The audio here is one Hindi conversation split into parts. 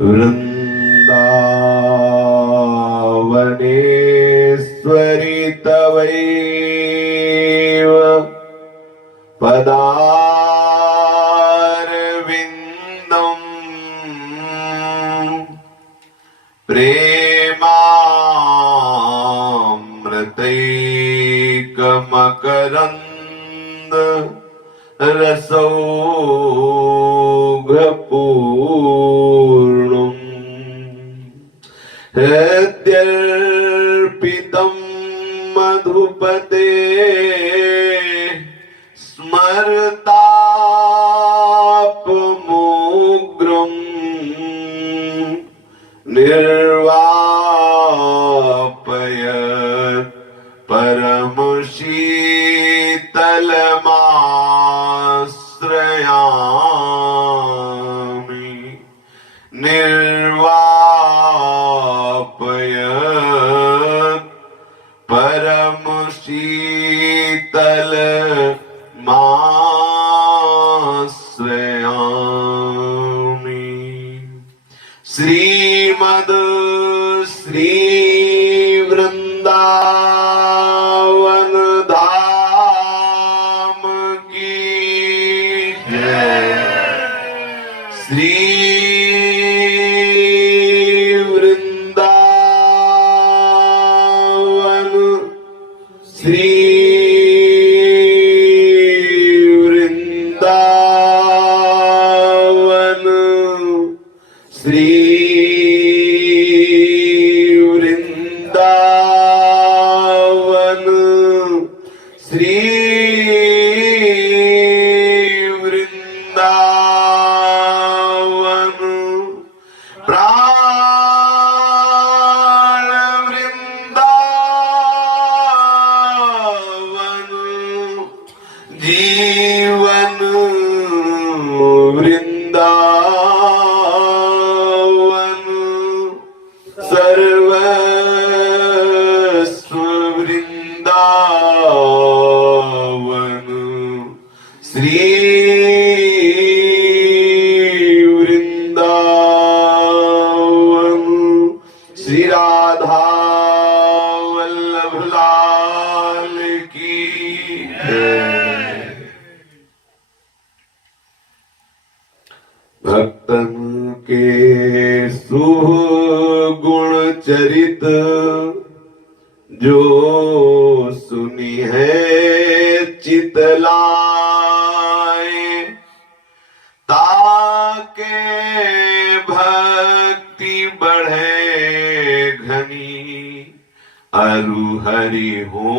वृन्दावनेश्वरि तवैव पदारविन्दम् प्रेमामृतैकमकरन्द रसौघपूर्णम् हृद्यर्पितं मधुपते स्मरतापमुग्रम् निर्वापयत् परमशीतलमाश्रयामि निर्वापयत् परमशीतलमाश्रयामि। श्रीमद् श्री वृंदावन धाम की जय। श्री वृंदावन श्री वृंदावन श्री जीवन वृंदावन सर्वस्व वृंदावन श्री वृंदावन श्री राधा वल्लभ लाल की भक्तन के शुभ गुण चरित जो सुनी है चितलाए ताके भक्ति बढ़े घनी अरु हरि हो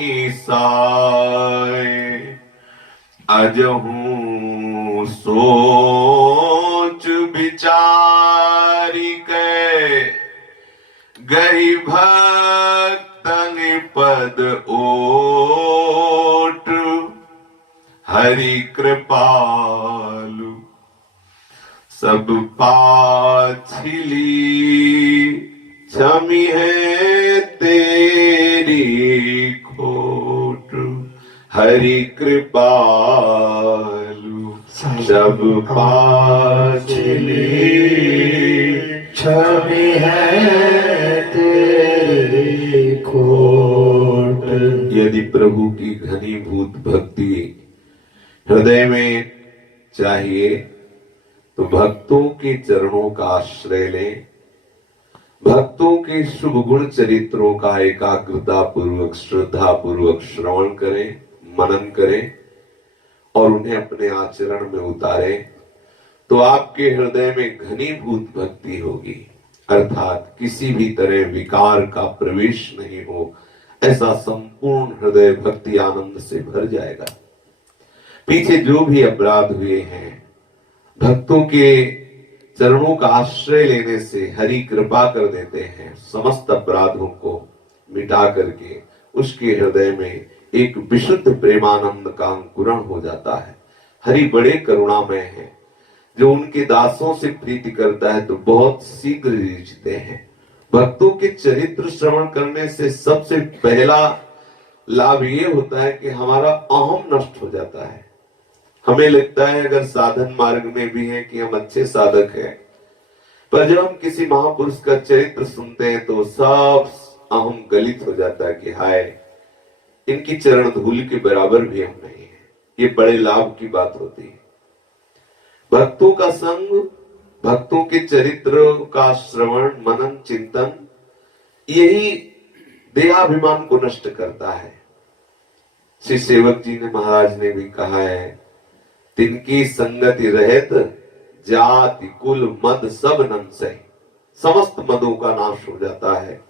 ही साए अजहू सोच विचारी के गई भक्तन पद ओट हरि कृपालु सब पाछिली क्षमी है तेरी खोट हरि कृपालु सब पाछिली छवि है तेरी खोट। यदि प्रभु की घनीभूत भक्ति हृदय में चाहिए तो भक्तों के चरणों का आश्रय लें, भक्तों के शुभ गुण चरित्रों का एकाग्रता पूर्वक श्रद्धा पूर्वक श्रवण करें, मनन करें और उन्हें अपने आचरण में उतारें तो आपके हृदय में घनीभूत भक्ति होगी, अर्थात किसी भी तरह विकार का प्रवेश नहीं हो, ऐसा संपूर्ण हृदय भक्ति आनंद से भर जाएगा। पीछे जो भी अपराध हुए हैं भक्तों के चरणों का आश्रय लेने से हरि कृपा कर देते हैं, समस्त अपराधों को मिटा करके उसके हृदय में एक विशुद्ध प्रेमानंद का अंकुरण हो जाता है। हरि बड़े करुणामय हैं, जो उनके दासों से प्रीति करता है तो बहुत शीघ्र रिझते हैं। भक्तों के चरित्र श्रवण करने से सबसे पहला लाभ ये होता है कि हमारा अहम नष्ट हो जाता है। हमें लगता है अगर साधन मार्ग में भी है कि हम अच्छे साधक हैं, पर जब हम किसी महापुरुष का चरित्र सुनते हैं तो सब अहम गलित हो जाता है कि हाय, इनकी चरण धूल के बराबर भी हम नहीं है। ये बड़े लाभ की बात होती है। भक्तों का संग, भक्तों के चरित्र का श्रवण, मनन, चिंतन, यही देहाभिमान को नष्ट करता है। श्री सेवक जी ने, महाराज ने भी कहा है, तिनकी संगति रहत जाति कुल मद सब नंसै। समस्त मदों का नाश हो जाता है।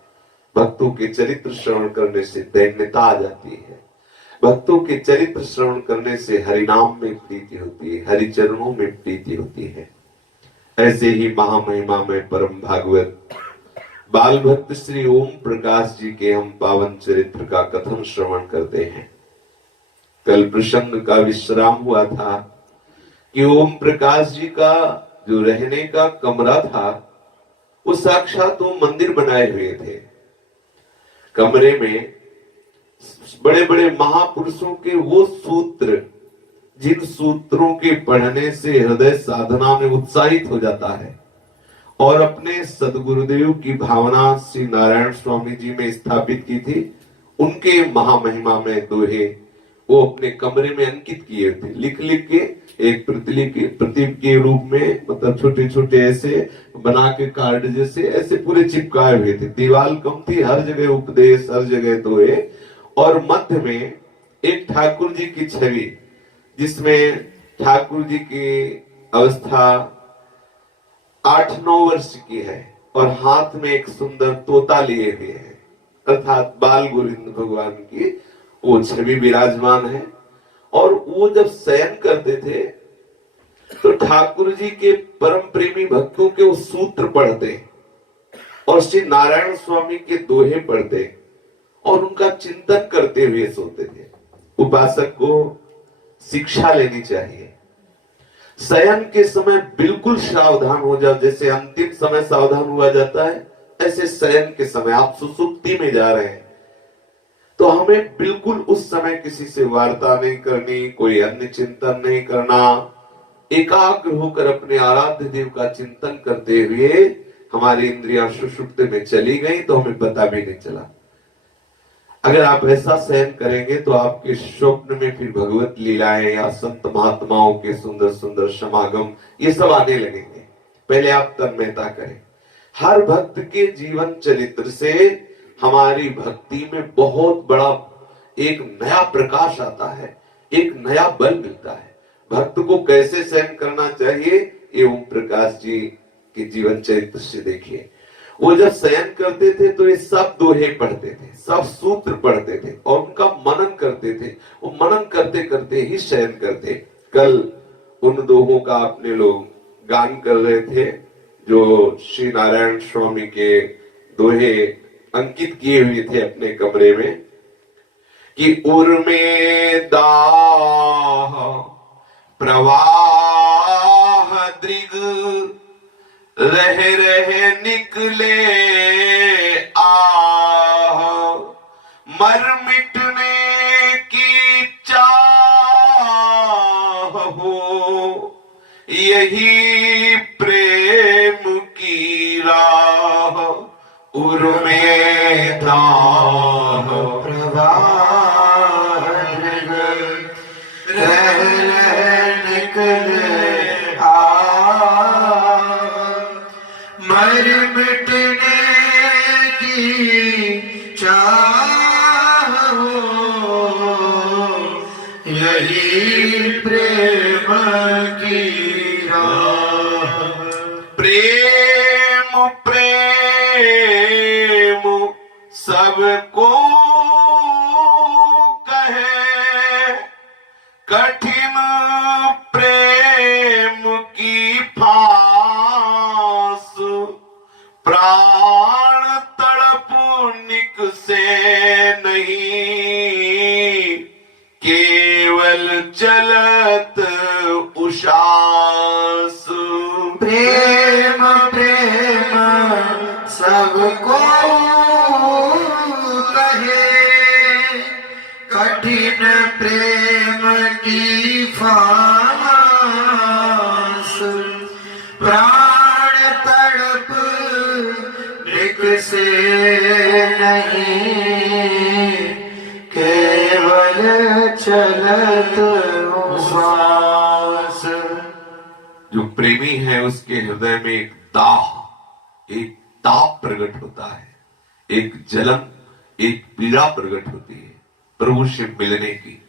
भक्तों के चरित्र श्रवण करने से दैन्यता आ जाती है। भक्तों के चरित्र श्रवण करने से हरिनाम में प्रीति होती है, हरिचरणों में प्रीति होती है। ऐसे ही महामहिमा में परम भागवत बाल भक्त श्री ओम प्रकाश जी के हम पावन चरित्र का कथन श्रवण करते हैं। कल प्रसंग का विश्राम हुआ था कि ओम प्रकाश जी का जो रहने का कमरा था वो साक्षात वो मंदिर बनाए हुए थे। कमरे में बड़े बड़े महापुरुषों के वो सूत्र, जिन सूत्रों के पढ़ने से हृदय साधना में उत्साहित हो जाता है और अपने सदगुरुदेव की भावना श्री नारायण स्वामी जी में स्थापित की थी, उनके महामहिमा में दोहे वो अपने कमरे में अंकित किए थे, लिख लिख के एक प्रतीक के रूप में, मतलब छोटे छोटे ऐसे बना के कार्ड जैसे ऐसे पूरे चिपकाए हुए थे। दीवार कम थी, हर जगह उपदेश, हर जगह दोहे, और मध्य में एक ठाकुर जी की छवि, जिसमें ठाकुर जी की अवस्था 8-9 वर्ष की है और हाथ में एक सुंदर तोता लिए हुए है, अर्थात बाल गोविंद भगवान की वो छवि विराजमान है। और वो जब शयन करते थे तो ठाकुर जी के परम प्रेमी भक्तों के वो सूत्र पढ़ते और श्री नारायण स्वामी के दोहे पढ़ते और उनका चिंतन करते हुए सोते थे। उपासक को शिक्षा लेनी चाहिए। शयन के समय बिल्कुल सावधान हो जाओ, जैसे अंतिम समय सावधान हुआ जाता है, ऐसे शयन के समय आप सुसुप्ति में जा रहे हैं तो हमें बिल्कुल उस समय किसी से वार्ता नहीं करनी, कोई अन्य चिंतन नहीं करना। एकाग्र होकर अपने आराध्य देव का चिंतन करते हुए हमारी इंद्रियां सुषुप्ति में चली गई तो हमें पता भी नहीं चला। अगर आप ऐसा शयन करेंगे तो आपके स्वप्न में फिर भगवत लीलाएं या संत महात्माओं के सुंदर सुंदर समागम ये सब आने लगेंगे। पहले आप तन्मयता करें। हर भक्त के जीवन चरित्र से हमारी भक्ति में बहुत बड़ा एक नया प्रकाश आता है, एक नया बल मिलता है। भक्त को कैसे शयन करना चाहिए ये ओम प्रकाश जी के जीवन चरित्र से देखिए। वो जब शयन करते थे तो ये सब दोहे पढ़ते थे, सब सूत्र पढ़ते थे और उनका मनन करते थे। वो मनन करते करते ही शयन करते। कल उन दोहों का अपने लोग गान कर रहे थे जो श्री नारायण स्वामी के दोहे अंकित किए हुए थे अपने कमरे में कि उर्मे दाह प्रवाह दृग रह रह निकले आह मर मिटने की चाह हो यही प्रेम की राह उर्मे दाह प्रवाह दृग रह रह निकले आ मर मिटने की चाह हो यही प्रेम की राह। प्रेम प्रेम सबको कहे कठिन प्रेम की फांस प्राण तड़प निक से नहीं केवल चलत उषास। प्रेम प्रेम सबको कहे कठिन प्रेम की फांस चलत उसास। जो प्रेमी है उसके हृदय में एक दाह, एक ताप प्रकट होता है, एक जलन, एक पीड़ा प्रकट होती है प्रभु से मिलने की।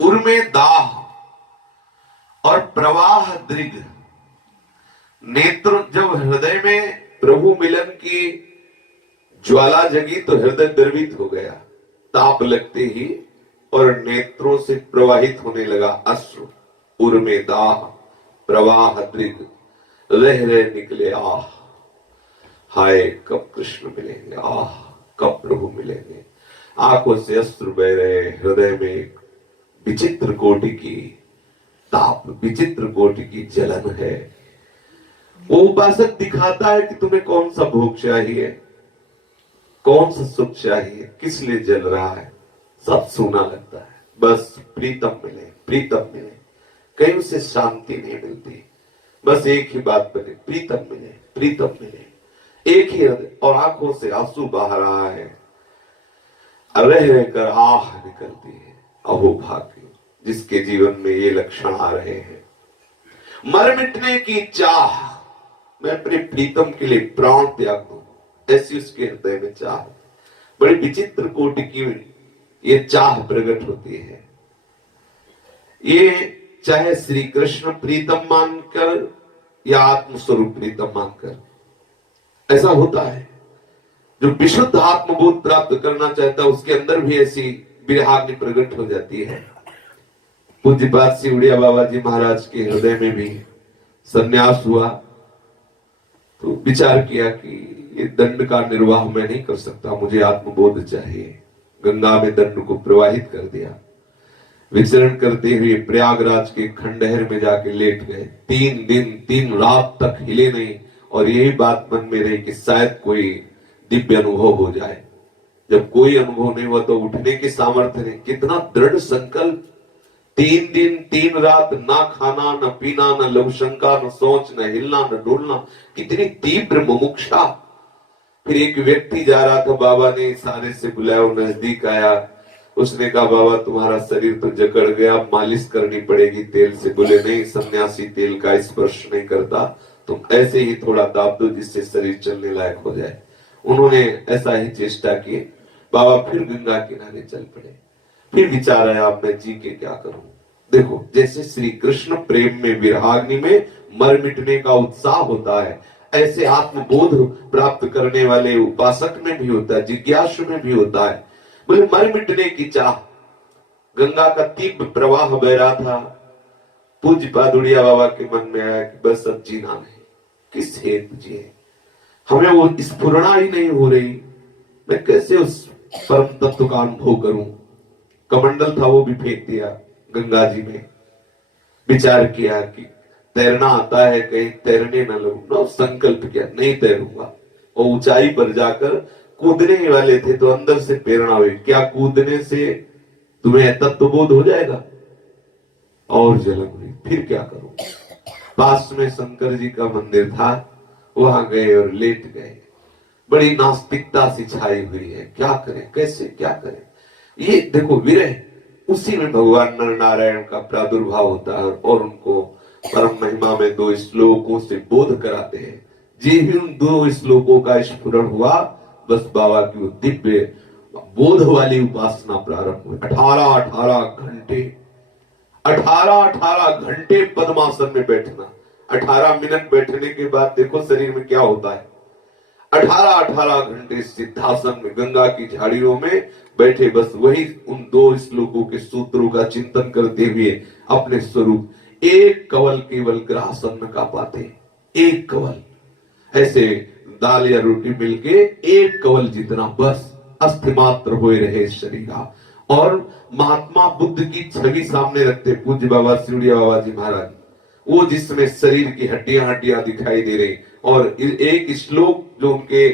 उर्मे दाह और प्रवाह दृग, नेत्र जब हृदय में प्रभु मिलन की ज्वाला जगी तो हृदय द्रवित हो गया, ताप लगते ही, और नेत्रों से प्रवाहित होने लगा अश्रु। उर्मे दाह प्रवाह दृग, रह रह निकले आह, हाय कब कृष्ण मिलेंगे, आह कब प्रभु मिलेंगे। आंखों से अश्रु बह रहे, हृदय में एक विचित्र कोटि की ताप, विचित्र कोटि की जलन है। वो उपासक दिखाता है कि तुम्हें कौन सा भोग चाहिए, कौन सा सुख चाहिए, किस लिए जल रहा है, सब सूना लगता है। बस प्रीतम मिले, प्रीतम मिले, कहीं उसे शांति नहीं मिलती। बस एक ही बात बने, प्रीतम मिले, प्रीतम मिले, एक ही। और आंखों से आंसू बह रहा है, रह रहकर आह निकलती है। अहो भाग्य जिसके जीवन में ये लक्षण आ रहे हैं। मर मिटने की चाह, मैं अपने प्रीतम के लिए प्राण त्याग दूं, ऐसी उसके हृदय में चाह। बड़ी विचित्र कोटि की ये चाह प्रकट होती है। ये चाहे श्री कृष्ण प्रीतम मानकर या आत्मस्वरूप प्रीतम मानकर, ऐसा होता है। जो विशुद्ध आत्मबोध प्राप्त करना चाहता है उसके अंदर भी ऐसी विरहाग्नि प्रकट हो जाती है। पूज्यपाद सिवड़िया बाबा जी महाराज के हृदय में भी संन्यास हुआ तो विचार किया कि ये दंड का निर्वाह मैं नहीं कर सकता, मुझे आत्मबोध चाहिए। गंगा में दंड को प्रवाहित कर दिया। विचरण करते हुए प्रयागराज के खंडहर में जाके लेट गए। 3 दिन 3 रात तक हिले नहीं, और यही बात मन में रही कि शायद कोई दिव्य अनुभव हो जाए। जब कोई अनुभव नहीं हुआ तो उठने की सामर्थ्य नहीं। कितना दृढ़ संकल्प। 3 दिन 3 रात, ना खाना न पीना, न लघुशंका, न सोच, न हिलना न डोलना, कितनी तीव्र मुमुक्षा। फिर एक व्यक्ति जा रहा था, बाबा ने इशारे से बुलाया, वो नजदीक आया। उसने कहा बाबा तुम्हारा शरीर तो जकड़ गया, मालिश करनी पड़ेगी तेल से। बोले नहीं, सन्यासी तेल का स्पर्श नहीं करता, तुम ऐसे ही थोड़ा दाब दो जिससे शरीर चलने लायक हो जाए। उन्होंने ऐसा ही चेष्टा की। बाबा फिर गंगा किनारे चल पड़े। फिर विचार आया अब मैं जी के क्या करूं। देखो जैसे श्री कृष्ण प्रेम में विरहाग्नि में मर मिटने का उत्साह होता है, ऐसे आत्मबोध प्राप्त करने वाले उपासक में भी होता है, जिज्ञासु में भी होता है। बोले मर मिटने की चाह। गंगा का तीव्र प्रवाह बह रहा था। पूज्य पादुड़िया बाबा के मन में आया कि बस अब जीना नहीं, किस हेतु जिए, हमें वो स्फुरणा ही नहीं हो रही, मैं कैसे उस परम तत्व का अनुभव करूं। कमंडल था वो भी फेंक दिया गंगा जी में। विचार किया कि तैरना आता है, कहीं तैरने न लगूंगा। संकल्प किया नहीं तैरूंगा। और ऊंचाई पर जाकर कूदने ही वाले थे तो अंदर से प्रेरणा हुई, क्या कूदने से तुम्हें तत्वबोध हो जाएगा। और जलन हुई, फिर क्या करूं। पास में शंकर जी का मंदिर था, वहां गए और लेट गए। बड़ी नास्तिकता सी छाई हुई है, क्या करें, कैसे क्या करें। ये देखो विरह, उसी में भगवान नर नारायण का प्रादुर्भाव होता है और उनको परम महिमा में 2 श्लोकों से बोध कराते हैं। जी ही उन 2 श्लोकों का स्फुरण हुआ, बस बाबा की वो दिव्य बोध वाली उपासना प्रारंभ हुई। 18 घंटे पद्मासन में बैठना। 18 मिनट बैठने के बाद देखो शरीर में क्या होता है। 18 घंटे सिद्धासन में गंगा की झाड़ियों में बैठे, बस वही उन 2 श्लोकों के सूत्रों का चिंतन करते हुए अपने स्वरूप एक कवल केवल ग्रासन में का पाते। एक कवल, ऐसे दाल या रोटी मिलके एक कवल जितना, बस अस्थिमात्र होए रहे शरीरा। और महात्मा बुद्ध की छवि सामने रखते पूज्य बाबा सिवड़िया बाबा जी महाराज, वो जिसमें शरीर की हड्डियां दिखाई दे रही। और एक श्लोक जो उनके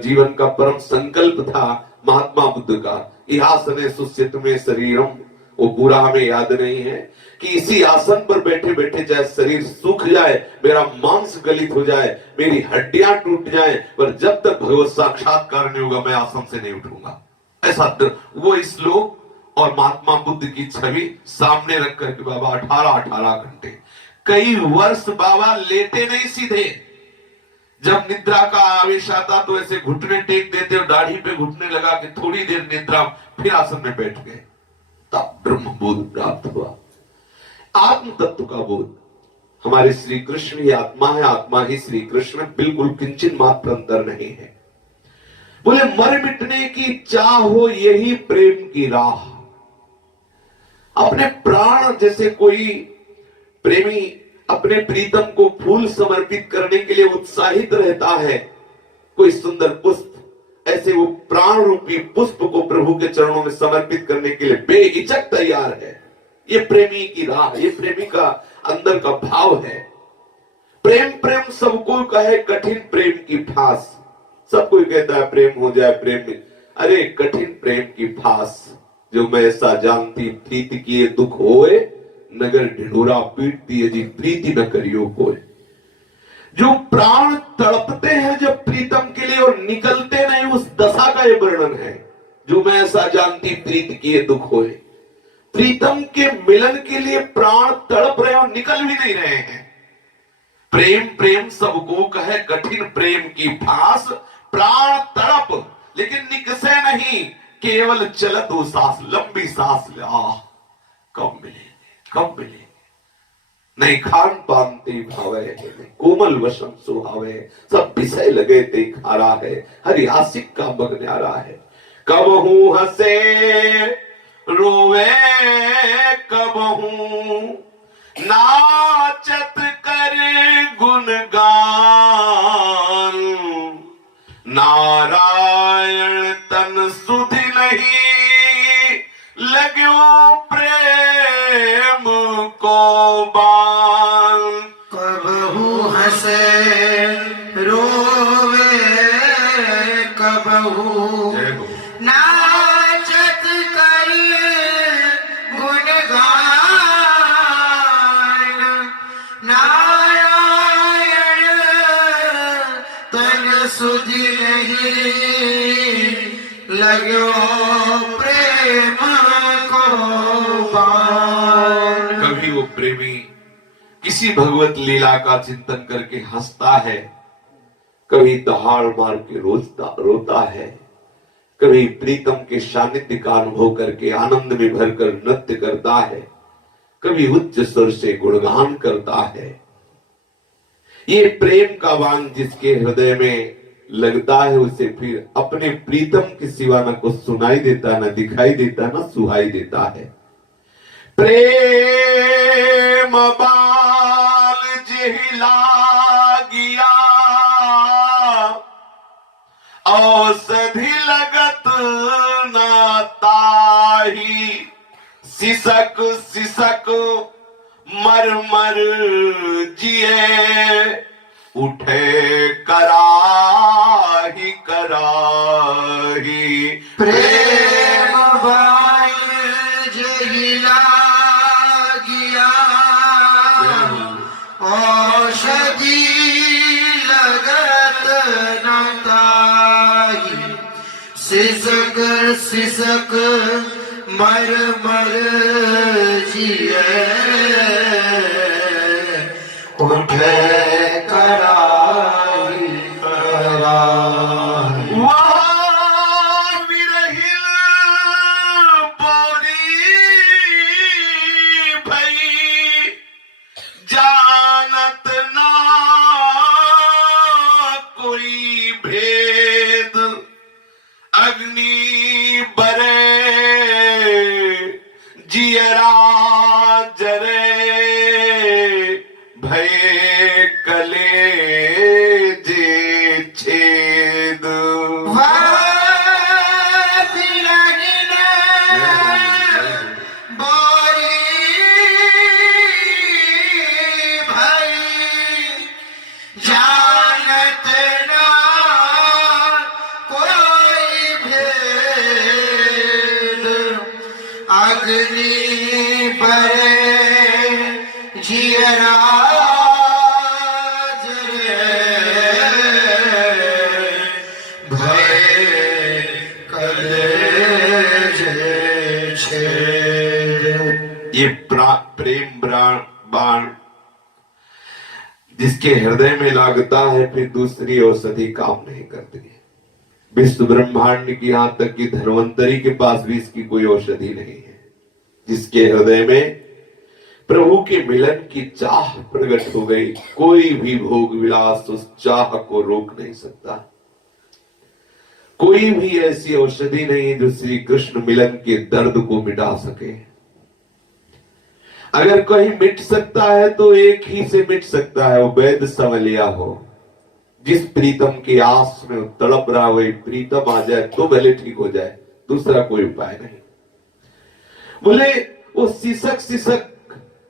जीवन का परम संकल्प था महात्मा बुद्ध का, इहासने सुस्यत में शरीरम, वो पूरा हमें याद नहीं है कि इसी आसन पर बैठे बैठे चाहे शरीर सूख जाए, मेरा मांस गलित हो जाए, मेरी हड्डियां टूट जाए, पर जब तक भगवत साक्षात्कार नहीं होगा मैं आसन से नहीं उठूंगा। ऐसा वो श्लोक और महात्मा बुद्ध की छवि सामने रख करके बाबा 18-18 घंटे, कई वर्ष बाबा लेटे नहीं सीधे। जब निद्रा का आवेश आता तो ऐसे घुटने टेक देते और दाढ़ी पे घुटने लगा के थोड़ी देर निद्रा, फिर आसन में बैठ गए। तब ब्रह्म बोध प्राप्त हुआ, आत्म तत्व का बोध। हमारे श्री कृष्ण ही आत्मा है, आत्मा ही श्री कृष्ण, बिल्कुल किंचित मात्र अंतर नहीं है। बोले मर मिटने की चाह हो यही प्रेम की राह। अपने प्राण जैसे कोई प्रेमी अपने प्रीतम को फूल समर्पित करने के लिए उत्साहित रहता है, कोई सुंदर पुष्प, ऐसे वो प्राण रूपी पुष्प को प्रभु के चरणों में समर्पित करने के लिए बेहिचक तैयार है। ये प्रेमी की राह, ये प्रेमी का अंदर का भाव है। प्रेम प्रेम सबको कहे कठिन प्रेम की फांस। सब कोई कहता है प्रेम हो जाए, प्रेम में, अरे कठिन प्रेम की फांस। जो मैं ऐसा जानती प्रीति किए दुख होए, नगर ढिढोरा पीटती है जी प्रीति न करियो कोई। जो प्राण तड़पते हैं जब प्रीतम के लिए और निकलते नहीं, उस दशा का ये वर्णन है। जो मैं ऐसा जानती प्रीति किए दुख होए, प्रीतम के मिलन के लिए प्राण तड़प रहे और निकल भी नहीं रहे हैं। प्रेम प्रेम सबको कहे कठिन प्रेम की फांस, प्राण तड़प लेकिन निकसे नहीं, केवल चलत वो सांस, लंबी सांस ले, कब मिलेंगे कब मिलेंगे। नहीं खान पान ते भावे, कोमल वशम सुहावे, सब विषय लगे ते खारा है, हरि आशिक का मग न्यारा है। कब हूं हंसे रोवे, कब हूं नाचत करे गुणगान, नारायण तन सुधि नहीं, लग्यो प्रेम को बान। कबहू हंसे रोवे, कबहू नाचत करे गुणगान, नारायण तन सुधि नहीं, लग्यो प्रेम को बान। कभी वो प्रेमी किसी भगवत लीला का चिंतन करके हंसता है, कभी दहाड़ मार के रोता है, कभी प्रीतम के सानिध्य का अनुभव करके आनंद में भरकर नृत्य करता है, कभी उच्च स्वर से गुणगान करता है। ये प्रेम का बाण जिसके हृदय में लगता है, उसे फिर अपने प्रीतम के सिवा न कुछ सुनाई देता, न दिखाई देता, न सुहाई देता है। प्रेम बाल जिहिला गिया, औषधि लगत न ताही, सिसक सिसक मर मर जिए, उठे कराही कराही। प्रेम बाल जहिला गिया, औषधि लगत न ताही, सिसक सिसक मर मर जिए, उठे कराही कराही। वहाँ विरहिल बोरी भई, जानत ना कोई भेद, अग्नि बरे जियरा जरे, भय कले जे छेद। जानत ना कोई भेद, अग्नि बरे जियरा भय कलेजे छे। ये प्रेम बाण जिसके हृदय में लागता है फिर दूसरी औषधि काम नहीं करती है। विश्व ब्रह्मांड की यहां तक कि धन्वंतरी के पास भी इसकी कोई औषधि नहीं है। जिसके हृदय में प्रभु के मिलन की चाह प्रकट हो गई, कोई भी भोग विलास उस चाह को रोक नहीं सकता। कोई भी ऐसी औषधि नहीं जो श्री कृष्ण मिलन के दर्द को मिटा सके। अगर कहीं मिट सकता है तो एक ही से मिट सकता है, वो वैद्य संवलिया हो। जिस प्रीतम की आस में तड़प रहा वही प्रीतम आ जाए तो भले ठीक हो जाए, दूसरा कोई उपाय नहीं। बोले वो सिसक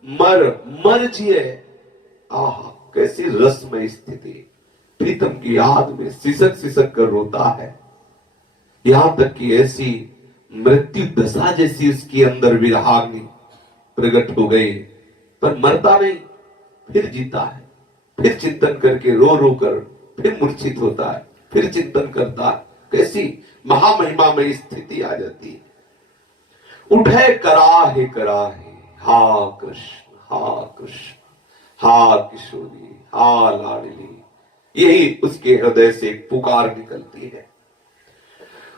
मर जिए। आह कैसी रसमय स्थिति, प्रीतम की याद में सिसक कर रोता है। यहां तक कि ऐसी मृत्यु दशा जैसी उसके अंदर विरहाग्नि प्रकट हो गई, पर मरता नहीं, फिर जीता है। फिर चिंतन करके रो कर फिर मूर्छित होता है, फिर चिंतन करता है। कैसी महामहिमा में स्थिति आ जाती है। उठे कराहे हा कृष्ण हा किशोरी हा लाडली, यही उसके हृदय से एक पुकार निकलती है।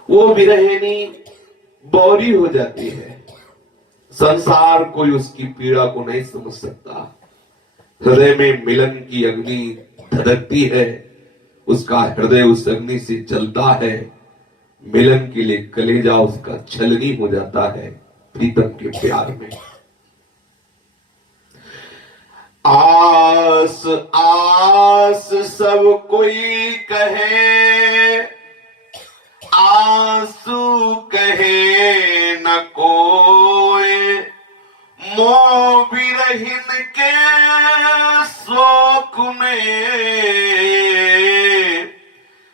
वो विरहिणी बौरी हो जाती है। संसार कोई उसकी पीड़ा को नहीं समझ सकता। हृदय में मिलन की अग्नि धधकती है, उसका हृदय उस अग्नि से जलता है। मिलन के लिए कलेजा उसका छलनी हो जाता है प्रीतम के प्यार में। आस आस सब कोई कहे, आंसू कहे न कोई। मोह विरहिन के शोक में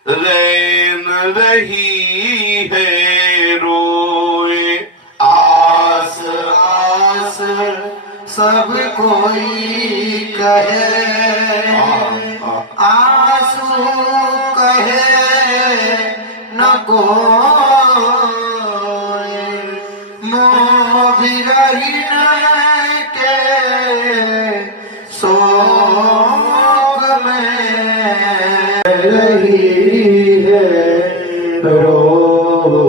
रैन रही है रोए। आस आस सब कोई कहे, आंसू कहे न कोई। मोह विरहिन के शोक में रही है रोए।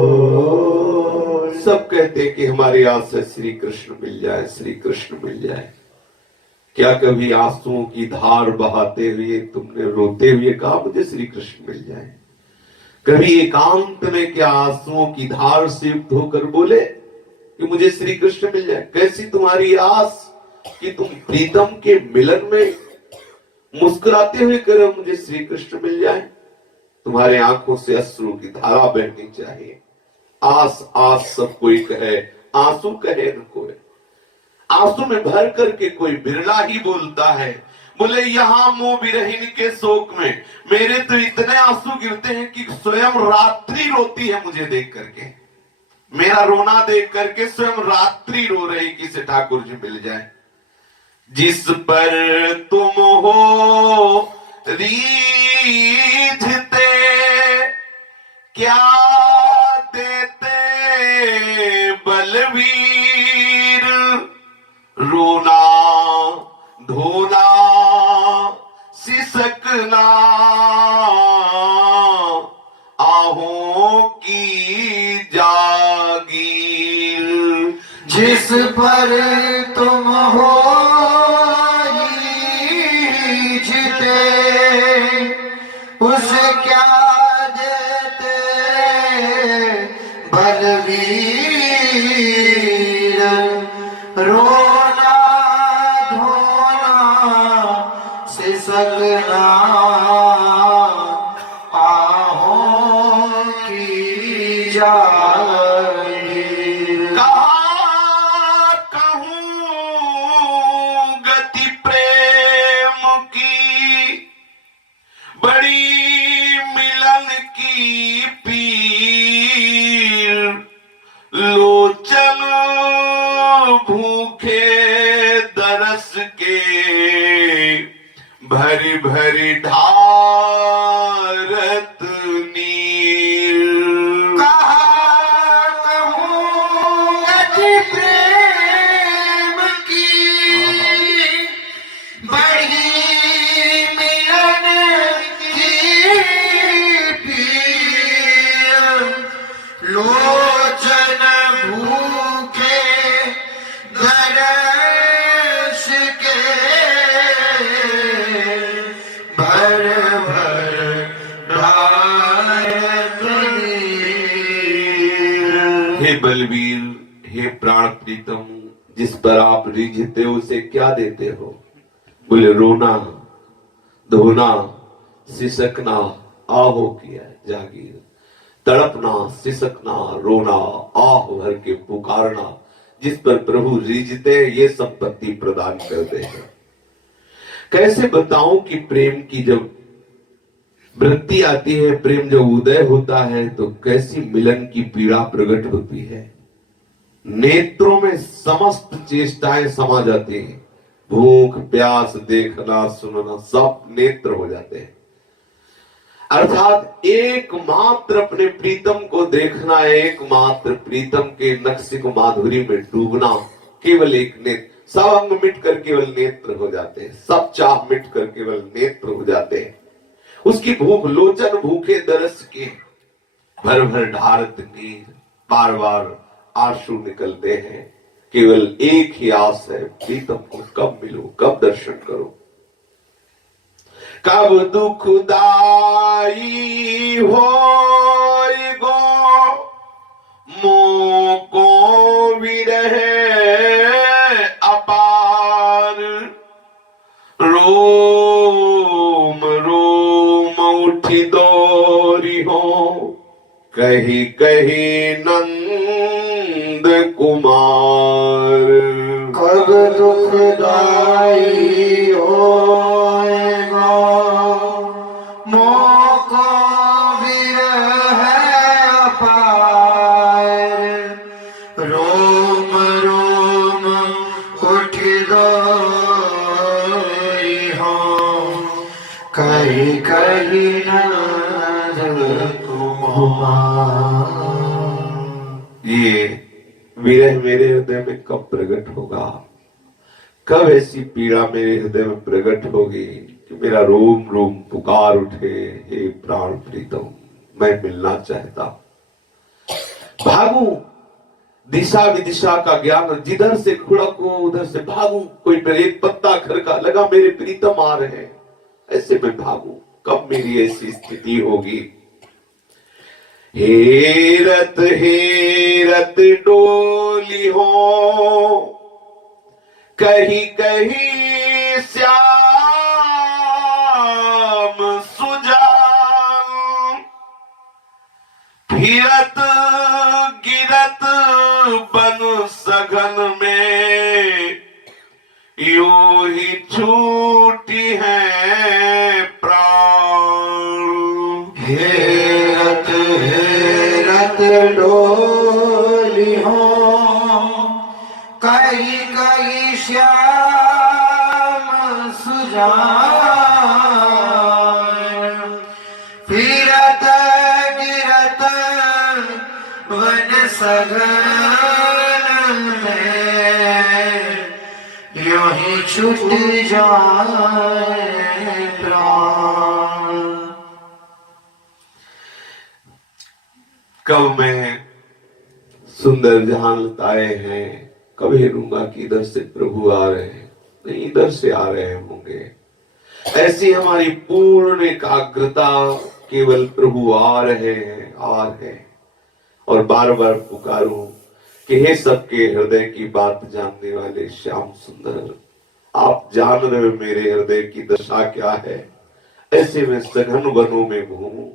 सब कहते कि हमारी आस से श्री कृष्ण मिल जाए, श्री कृष्ण मिल जाए। क्या कभी आंसुओं की धार बहाते हुए तुमने रोते हुए कहा मुझे श्री कृष्ण मिल जाए? कभी एकांत में क्या आंसुओं की धार से युक्त होकर बोले कि मुझे श्री कृष्ण मिल जाए? कैसी तुम्हारी आस कि तुम प्रीतम के मिलन में मुस्कुराते हुए करो मुझे श्री कृष्ण मिल जाए। तुम्हारे आंखों से अश्रु की धारा बहनी चाहिए। आस आस सब कोई कहे, आंसू कहे न कोई। आंसू में भर करके कोई बिरला ही बोलता है। बोले यहाँ मोह विरहिन के शोक में मेरे तो इतने आंसू गिरते हैं कि स्वयं रात्रि रोती है मुझे देख करके। मेरा रोना देख करके स्वयं रात्रि रो रही कि इसे ठाकुर जी मिल जाए। जिस पर तुम हो रीझते क्या देते बलवीर। रोना धोना सिसकना आहों की जागीर। जिस पर तुम हो जीते उसे क्या देते बलवीर। रोना धोना सिसकना आहों की जागीर। कहाँ कहूँ गति प्रेम की बड़ी मिलन की पीर। लोचन भूखे दरस के भरी भरी ढारत नीर। कहा कहूँ गति प्रेम बलवीर, हे प्राण प्रीतम, जिस पर आप रिझते हो उसे क्या देते हो? बोले रोना धोना सिसकना आहो किया जागीर, तड़पना सिसकना रोना आह भर के पुकारना, जिस पर प्रभु रिझते ये संपत्ति प्रदान करते हैं। कैसे बताऊं कि प्रेम की जब वृत्ति आती है, प्रेम जब उदय होता है तो कैसी मिलन की पीड़ा प्रकट होती है। नेत्रों में समस्त चेष्टाएं समा जाती हैं, भूख प्यास देखना सुनना सब नेत्र हो जाते हैं। अर्थात एकमात्र अपने प्रीतम को देखना, एकमात्र प्रीतम के नक्शिक माधुरी में डूबना, केवल एक नेत्र, सब अंग मिट कर केवल नेत्र हो जाते हैं, सब चाह मिट कर केवल नेत्र हो जाते हैं। उसकी भूख लोचन भूखे दरस के, भर भर ढारत नीर, बार बार आंसू निकलते हैं। केवल एक ही आस है, प्रीतम को कब मिलो, कब दर्शन करो, कब दुखदाई होइगो मोको विरह अपार, रोम रोम उठी दौरी हो कही कही नंद कुमार। कब दुखदाई होएगा मोको विरह अपार, रोम रोम उठ दोई हो कही कही नंद कुमार। ये विरह मेरे हृदय में कब प्रकट होगा, कब ऐसी पीड़ा मेरे हृदय में प्रकट होगी कि मेरा रोम रोम पुकार उठे, हे प्राण प्रीतम मैं मिलना चाहता, भागू दिशा विदिशा का ज्ञान, जिधर से खुड़को उधर से भागू, कोई पर एक पत्ता खरका लगा मेरे प्रीतम आ रहे हैं, ऐसे मैं भागू, कब मेरी ऐसी स्थिति होगी। हेरत डोली हो कहीं कहीं श्याम सुजान, फिरत गिरत बन सघन में यूं ही छूटी है प्राण। हेरत हेरत डोली हो कई कई श्याम सुजान, फिरत गिरत वन सघन में यूं ही छूट जाए प्राण। कब मैं सुंदर जहां लताए हैं, कब हेरूंगा कि इधर से प्रभु आ रहे हैं, नहीं इधर से आ रहे होंगे। ऐसी हमारी पूर्ण एकाग्रता, केवल प्रभु आ रहे हैं आ रहे हैं, और बार बार पुकारूं कि हे सबके हृदय की बात जानने वाले श्याम सुंदर, आप जान रहे हो मेरे हृदय की दशा क्या है। ऐसे में सघन वनों में घूमूं,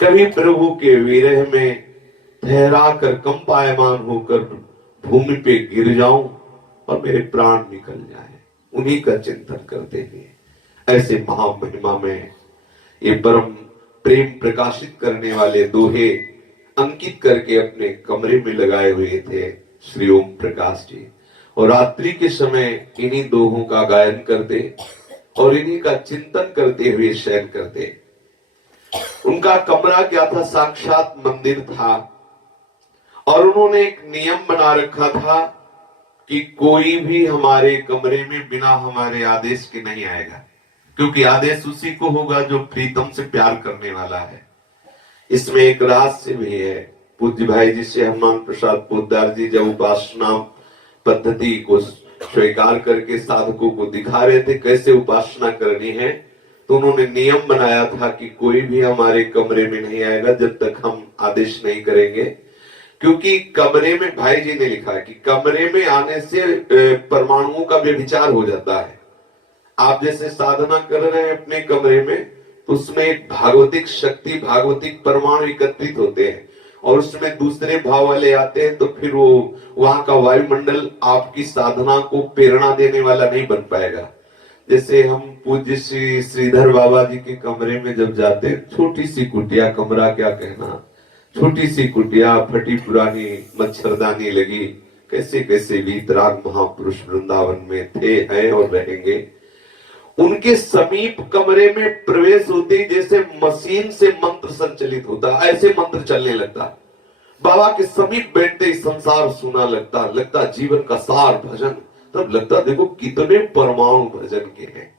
कभी प्रभु के विरह में ठहरा कर कंपायमान होकर भूमि पे गिर जाऊं और मेरे प्राण निकल जाए, उन्हीं का चिंतन करते हुए। ऐसे महामहिमा में ये परम प्रेम प्रकाशित करने वाले दोहे अंकित करके अपने कमरे में लगाए हुए थे श्री ओम प्रकाश जी, और रात्रि के समय इन्हीं दोहों का गायन करते और इन्हीं का चिंतन करते हुए शयन करते। उनका कमरा क्या था, साक्षात मंदिर था, और उन्होंने एक नियम बना रखा था कि कोई भी हमारे कमरे में बिना हमारे आदेश के नहीं आएगा, क्योंकि आदेश उसी को होगा जो प्रीतम से प्यार करने वाला है। इसमें एक रहस्य भी है। पूज्य भाई जी से हनुमान प्रसाद पोद्दार जी जब उपासना पद्धति को स्वीकार करके साधकों को दिखा रहे थे कैसे उपासना करनी है, तो उन्होंने नियम बनाया था कि कोई भी हमारे कमरे में नहीं आएगा जब तक हम आदेश नहीं करेंगे। क्योंकि कमरे में, भाई जी ने लिखा है कि कमरे में आने से परमाणुओं का व्यभिचार हो जाता है। आप जैसे साधना कर रहे हैं अपने कमरे में, तो उसमें एक भागवतिक शक्ति, भागवतिक परमाणु एकत्रित होते हैं और उसमें दूसरे भाव वाले आते हैं, तो फिर वो वहां का वायुमंडल आपकी साधना को प्रेरणा देने वाला नहीं बन पाएगा। जैसे हम पूज्य श्री श्रीधर बाबा जी के कमरे में जब जाते हैं, छोटी सी कुटिया, कमरा क्या कहना, छोटी सी कुटिया, फटी पुरानी मच्छरदानी लगी, कैसे कैसे वीतराग महापुरुष वृंदावन में थे, हैं और रहेंगे। उनके समीप कमरे में प्रवेश होते ही जैसे मशीन से मंत्र संचलित होता, ऐसे मंत्र चलने लगता। बाबा के समीप बैठते ही संसार सुना लगता जीवन का सार भजन। तब लगता देखो कितने परमाणु भजन के हैं।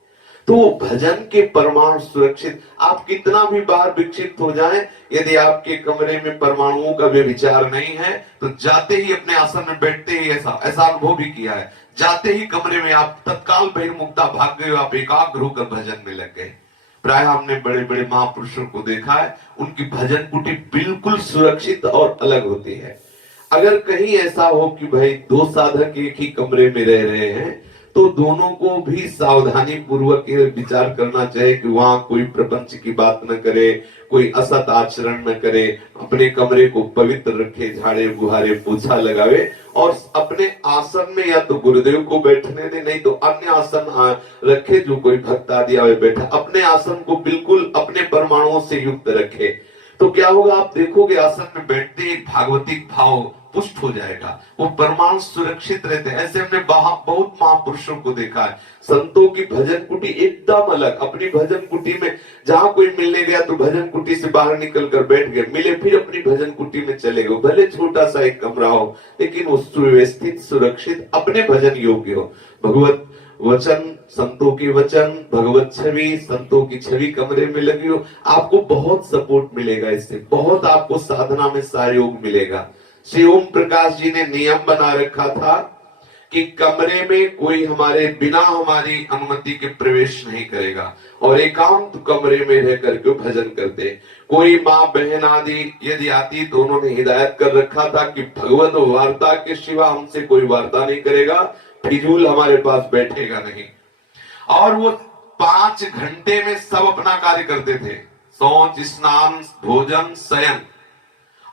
तो भजन के परमाणु सुरक्षित, आप कितना भी बाहर विक्षिप्त हो जाएं, यदि आपके कमरे में परमाणुओं का विचार नहीं है, तो जाते ही अपने आसन में बैठते ही ऐसा अनुभव भी किया है, जाते ही कमरे में आप तत्काल बहिर्मुखता भाग गए, आप एकाग्र होकर भजन में लग गए। प्राय हमने बड़े बड़े महापुरुषों को देखा है, उनकी भजन कुटी बिल्कुल सुरक्षित और अलग होती है। अगर कहीं ऐसा हो कि भाई दो साधक एक ही कमरे में रह रहे हैं, तो दोनों को भी सावधानी पूर्वक विचार करना चाहिए कि वहां कोई प्रपंच की बात न करे, कोई असत आचरण न करे, अपने कमरे को पवित्र रखे, झाड़े बुहारे पोछा लगावे और अपने आसन में या तो गुरुदेव को बैठने दे, नहीं तो अन्य आसन रखे, जो कोई भक्त आदि आवे बैठा, अपने आसन को बिल्कुल अपने परमाणुओं से युक्त रखे। तो क्या होगा, आप देखोगे आसन में बैठते एक भागवतिक भाव पुष्ट हो जाएगा, वो परमाणु सुरक्षित रहते हैं। ऐसे हमने बहुत महापुरुषों को देखा है। संतों की भजन कुटी एकदम अलग, अपनी भजन कुटी में जहां कोई मिलने गया तो भजन कुटी से बाहर निकल कर बैठ गए, मिले फिर अपनी भजन कुटी में चले गए, भले छोटा सा एक कमरा हो लेकिन वो सुव्यवस्थित, सुरक्षित, अपने भजन योग्य हो। भगवत वचन, संतों के वचन, भगवत छवि, संतों की छवि कमरे में लगी हो, आपको बहुत सपोर्ट मिलेगा, इससे बहुत आपको साधना में सहयोग मिलेगा। श्री ओम प्रकाश जी ने नियम बना रखा था कि कमरे में कोई हमारे बिना हमारी अनुमति के प्रवेश नहीं करेगा और एकांत कमरे में रह करके भजन करते। कोई माँ बहन आदि यदि आती तो उन्होंने हिदायत कर रखा था कि भगवत वार्ता के सिवा हमसे कोई वार्ता नहीं करेगा, फिजूल हमारे पास बैठेगा नहीं। और वो 5 घंटे में सब अपना कार्य करते थे, शौच, स्नान, भोजन, शयन,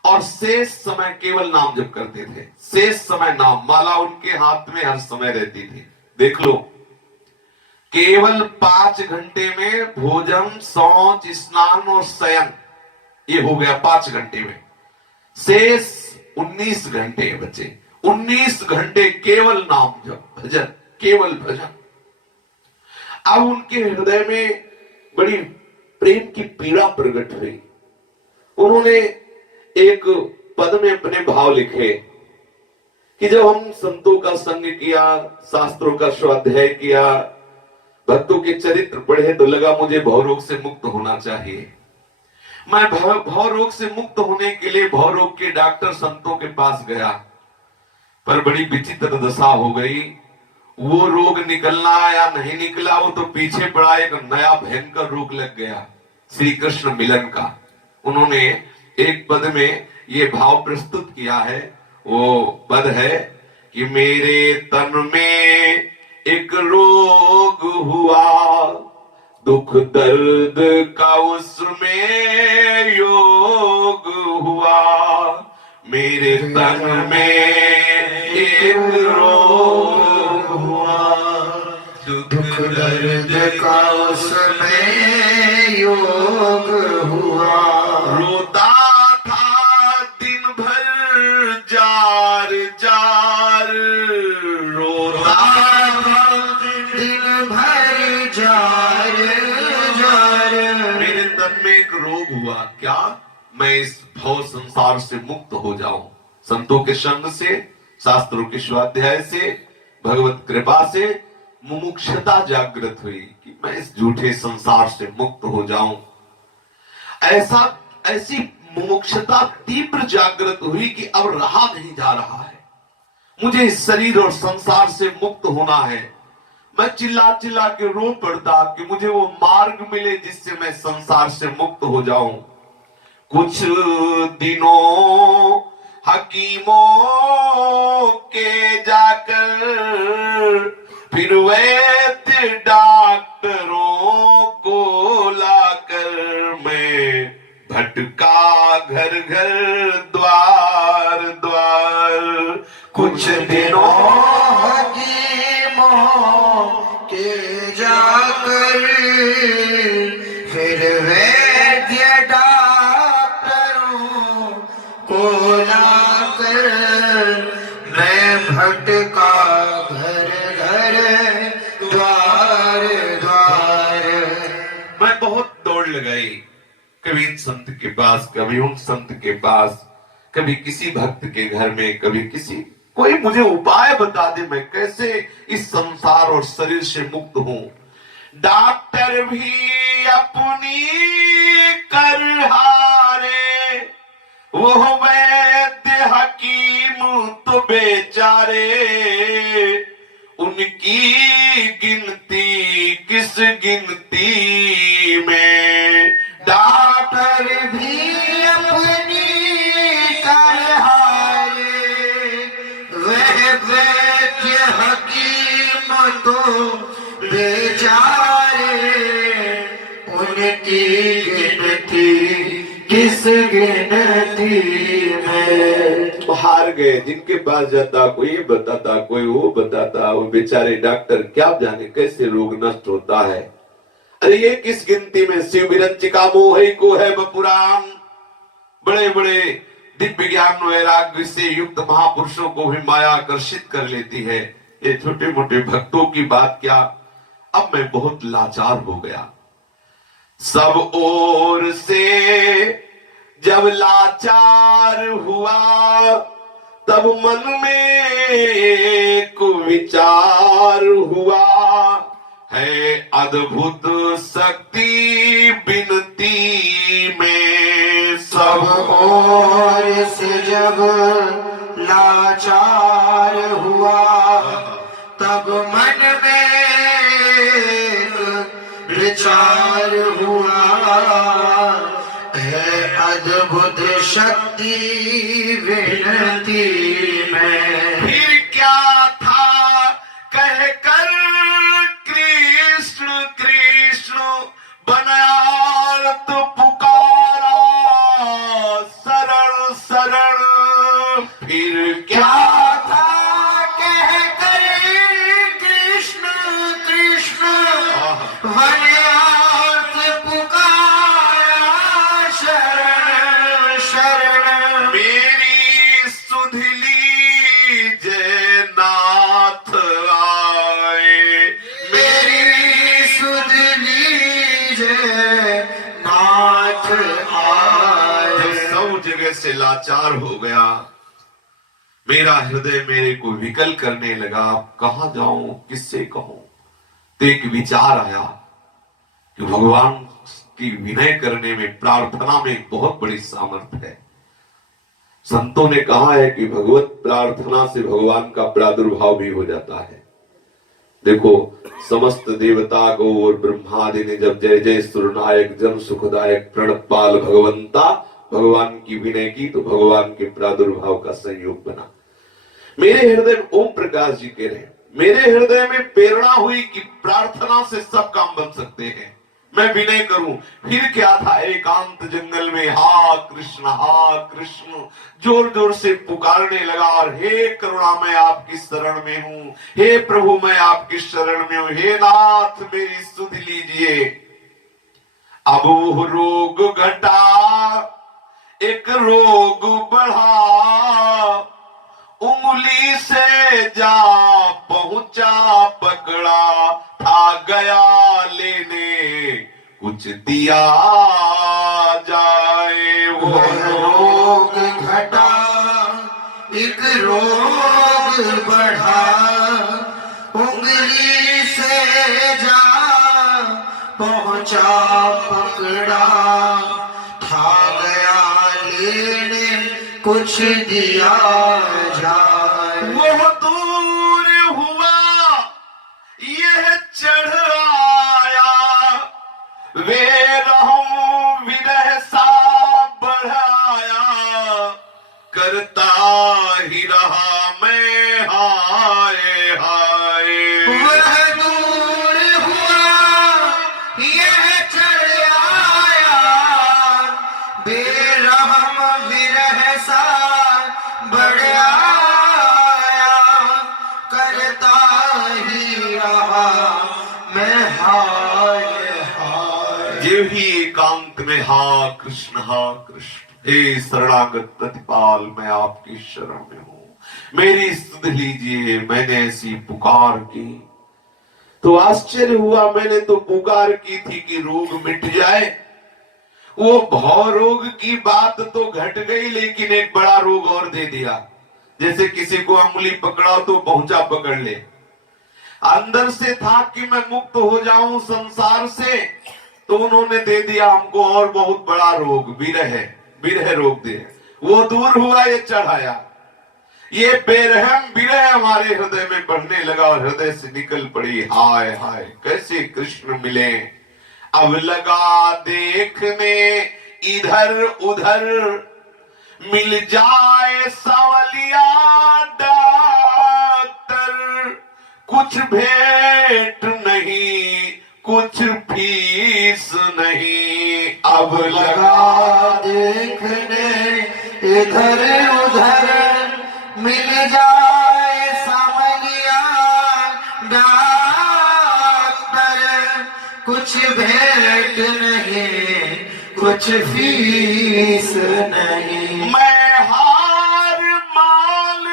और शेष समय केवल नाम जप करते थे। शेष समय नाम, माला उनके हाथ में हर समय रहती थी। देख लो, केवल 5 घंटे में भोजन, शौच, स्नान और शयन, ये हो गया 5 घंटे में। शेष 19 घंटे बचे, 19 घंटे केवल नाम जप, भजन, केवल भजन। अब उनके हृदय में बड़ी प्रेम की पीड़ा प्रकट हुई। उन्होंने एक पद में अपने भाव लिखे कि जब हम संतों का संग किया, शास्त्रों का स्वाध्याय किया, भक्तों के चरित्र पढ़े, तो लगा मुझे भवरोग से मुक्त होना चाहिए। मैं भवरोग से मुक्त होने के लिए भवरोग के डॉक्टर संतों के पास गया, पर बड़ी विचित्र दशा हो गई। वो रोग निकलना या नहीं निकला, वो तो पीछे पड़ा एक नया भयंकर रोग लग गया, श्री कृष्ण मिलन का। उन्होंने एक पद में ये भाव प्रस्तुत किया है, वो पद है कि मेरे तन में एक रोग हुआ, दुख दर्द का उसमें योग हुआ। मेरे तन में एक रोग हुआ, दुख दर्द का उसमें योग हुआ। रोता था दिन भर जार जार, रोता दिन भर जार जार। मेरे तन में एक रोग हुआ, क्या मैं इस भव संसार से मुक्त हो जाऊं। संतों के संग से, शास्त्रों के स्वाध्याय से, भगवत कृपा से मुमुक्षता जागृत हुई कि मैं इस झूठे संसार से मुक्त हो जाऊं। ऐसी मुमुक्षता तीव्र जागृत हुई कि अब रहा नहीं जा रहा है, मुझे इस शरीर और संसार से मुक्त होना है। मैं चिल्ला चिल्ला के रो पड़ता कि मुझे वो मार्ग मिले जिससे मैं संसार से मुक्त हो जाऊं। कुछ दिनों हकीमों के जाकर, फिर वैद्य डॉक्टरों को लाकर, मैं भटका घर घर द्वार द्वार। कुछ दिनों हकीमों के जाकर, फिर वैद्य डॉक्टरों को लाकर, मैं भटका घर घर द्वार द्वार। मैं बहुत दौड़ लगाई, कभी इन संत के पास, कभी उन संत के पास, कभी किसी भक्त के घर में, कभी किसी, कोई मुझे उपाय बता दे मैं कैसे इस संसार और शरीर से मुक्त हूं। डॉक्टर भी अपनी कर हारे, वो वैद्य हकीम तो बेचारे, उनकी गिनती किस गिनती में। डॉक्टर भी अपनी कर हारे, वह वैद्य हकीम तो बेचारे, उनकी गिनती किस गिनती में। हार गए, जिनके पास जाता कोई ये बताता, कोई वो बताता, वो बेचारे डॉक्टर क्या जाने कैसे रोग नष्ट होता है। अरे ये किस गिनती में, शिव विरंचिका मोहि को है बपुराण। बड़े बड़े दिव्य ज्ञान वैराग्य से युक्त महापुरुषों को भी माया आकर्षित कर लेती है, ये छोटे मोटे भक्तों की बात क्या। अब मैं बहुत लाचार हो गया, सब ओर से जब लाचार हुआ, तब मन में एक विचार हुआ, है अद्भुत शक्ति बिनती में। सब ओर से जब लाचार हुआ, तब मन में विचार हुआ, है अद्भुत शक्ति विनती में। फिर क्या था कहकर कृष्ण कृष्ण बनाया तो पुकारा, शरण शरण। फिर क्या था कहकर कृष्ण कृष्ण वनयात पुकारा, शरण शरण। मेरी सुधली जयनाथ आए, मेरी सुधली जयनाथ आए। जब सब जगह से लाचार हो गया, मेरा हृदय मेरे को विकल करने लगा, कहां जाऊं, किससे कहूं। तो एक विचार आया कि भगवान की विनय करने में, प्रार्थना में एक बहुत बड़ी सामर्थ्य है। संतों ने कहा है कि भगवत प्रार्थना से भगवान का प्रादुर्भाव भी हो जाता है। देखो, समस्त देवता को और ब्रह्मादि ने जब जय जय सुरनायक जन सुखदायक प्रणपाल भगवंता भगवान की विनय की, तो भगवान के प्रादुर्भाव का संयोग बना। मेरे हृदय में ओम प्रकाश जी के रहे, मेरे हृदय में प्रेरणा हुई कि प्रार्थना से सब काम बन सकते हैं, मैं विनय करूं। फिर क्या था, एकांत जंगल में हा कृष्ण जोर जोर से पुकारने लगा, और हे करुणा मैं आपकी शरण में हूं, हे प्रभु मैं आपकी शरण में हूं, हे नाथ मेरी सुध लीजिए। अब वो रोग घटा, एक रोग बढ़ा, उंगली से जा पहुंचा पकड़ा, था गया लेने कुछ दिया जाए। वो रोग घटा, एक रोग बढ़ा, उंगली से जा पहुंचा पकड़ा, था गया लेने कुछ दिया जाए। वो दूर हुआ, यह चढ़ आया, वे रहूं विरह सा बढ़ाया, करता मैं हाय हाय। जीव ही एकांत में हा कृष्ण हे शरणागत प्रतिपाल मैं आपकी शरण में हूँ, मेरी सुध लीजिए, मैंने ऐसी पुकार की। तो आश्चर्य हुआ, मैंने तो पुकार की थी कि रोग मिट जाए। वो भव रोग की बात तो घट गई, लेकिन एक बड़ा रोग और दे दिया। जैसे किसी को अंगुली पकड़ाओ तो पहुंचा पकड़ ले। अंदर से था कि मैं मुक्त हो जाऊं संसार से, तो उन्होंने दे दिया हमको और बहुत बड़ा रोग, विरह रोग दे। वो दूर हुआ, ये चढ़ाया। ये बेरहम विरह हमारे हृदय में बढ़ने लगा और हृदय से निकल पड़ी हाय हाय कैसे कृष्ण मिले। अब लगा देखने इधर उधर, मिल जाए सांवलिया डॉक्टर, कुछ भेंट नहीं कुछ फीस नहीं। अब लगा देखने इधर उधर, मिल जाए सांवलिया डॉक्टर, कुछ भेंट नहीं कुछ फीस नहीं। मैं हार मान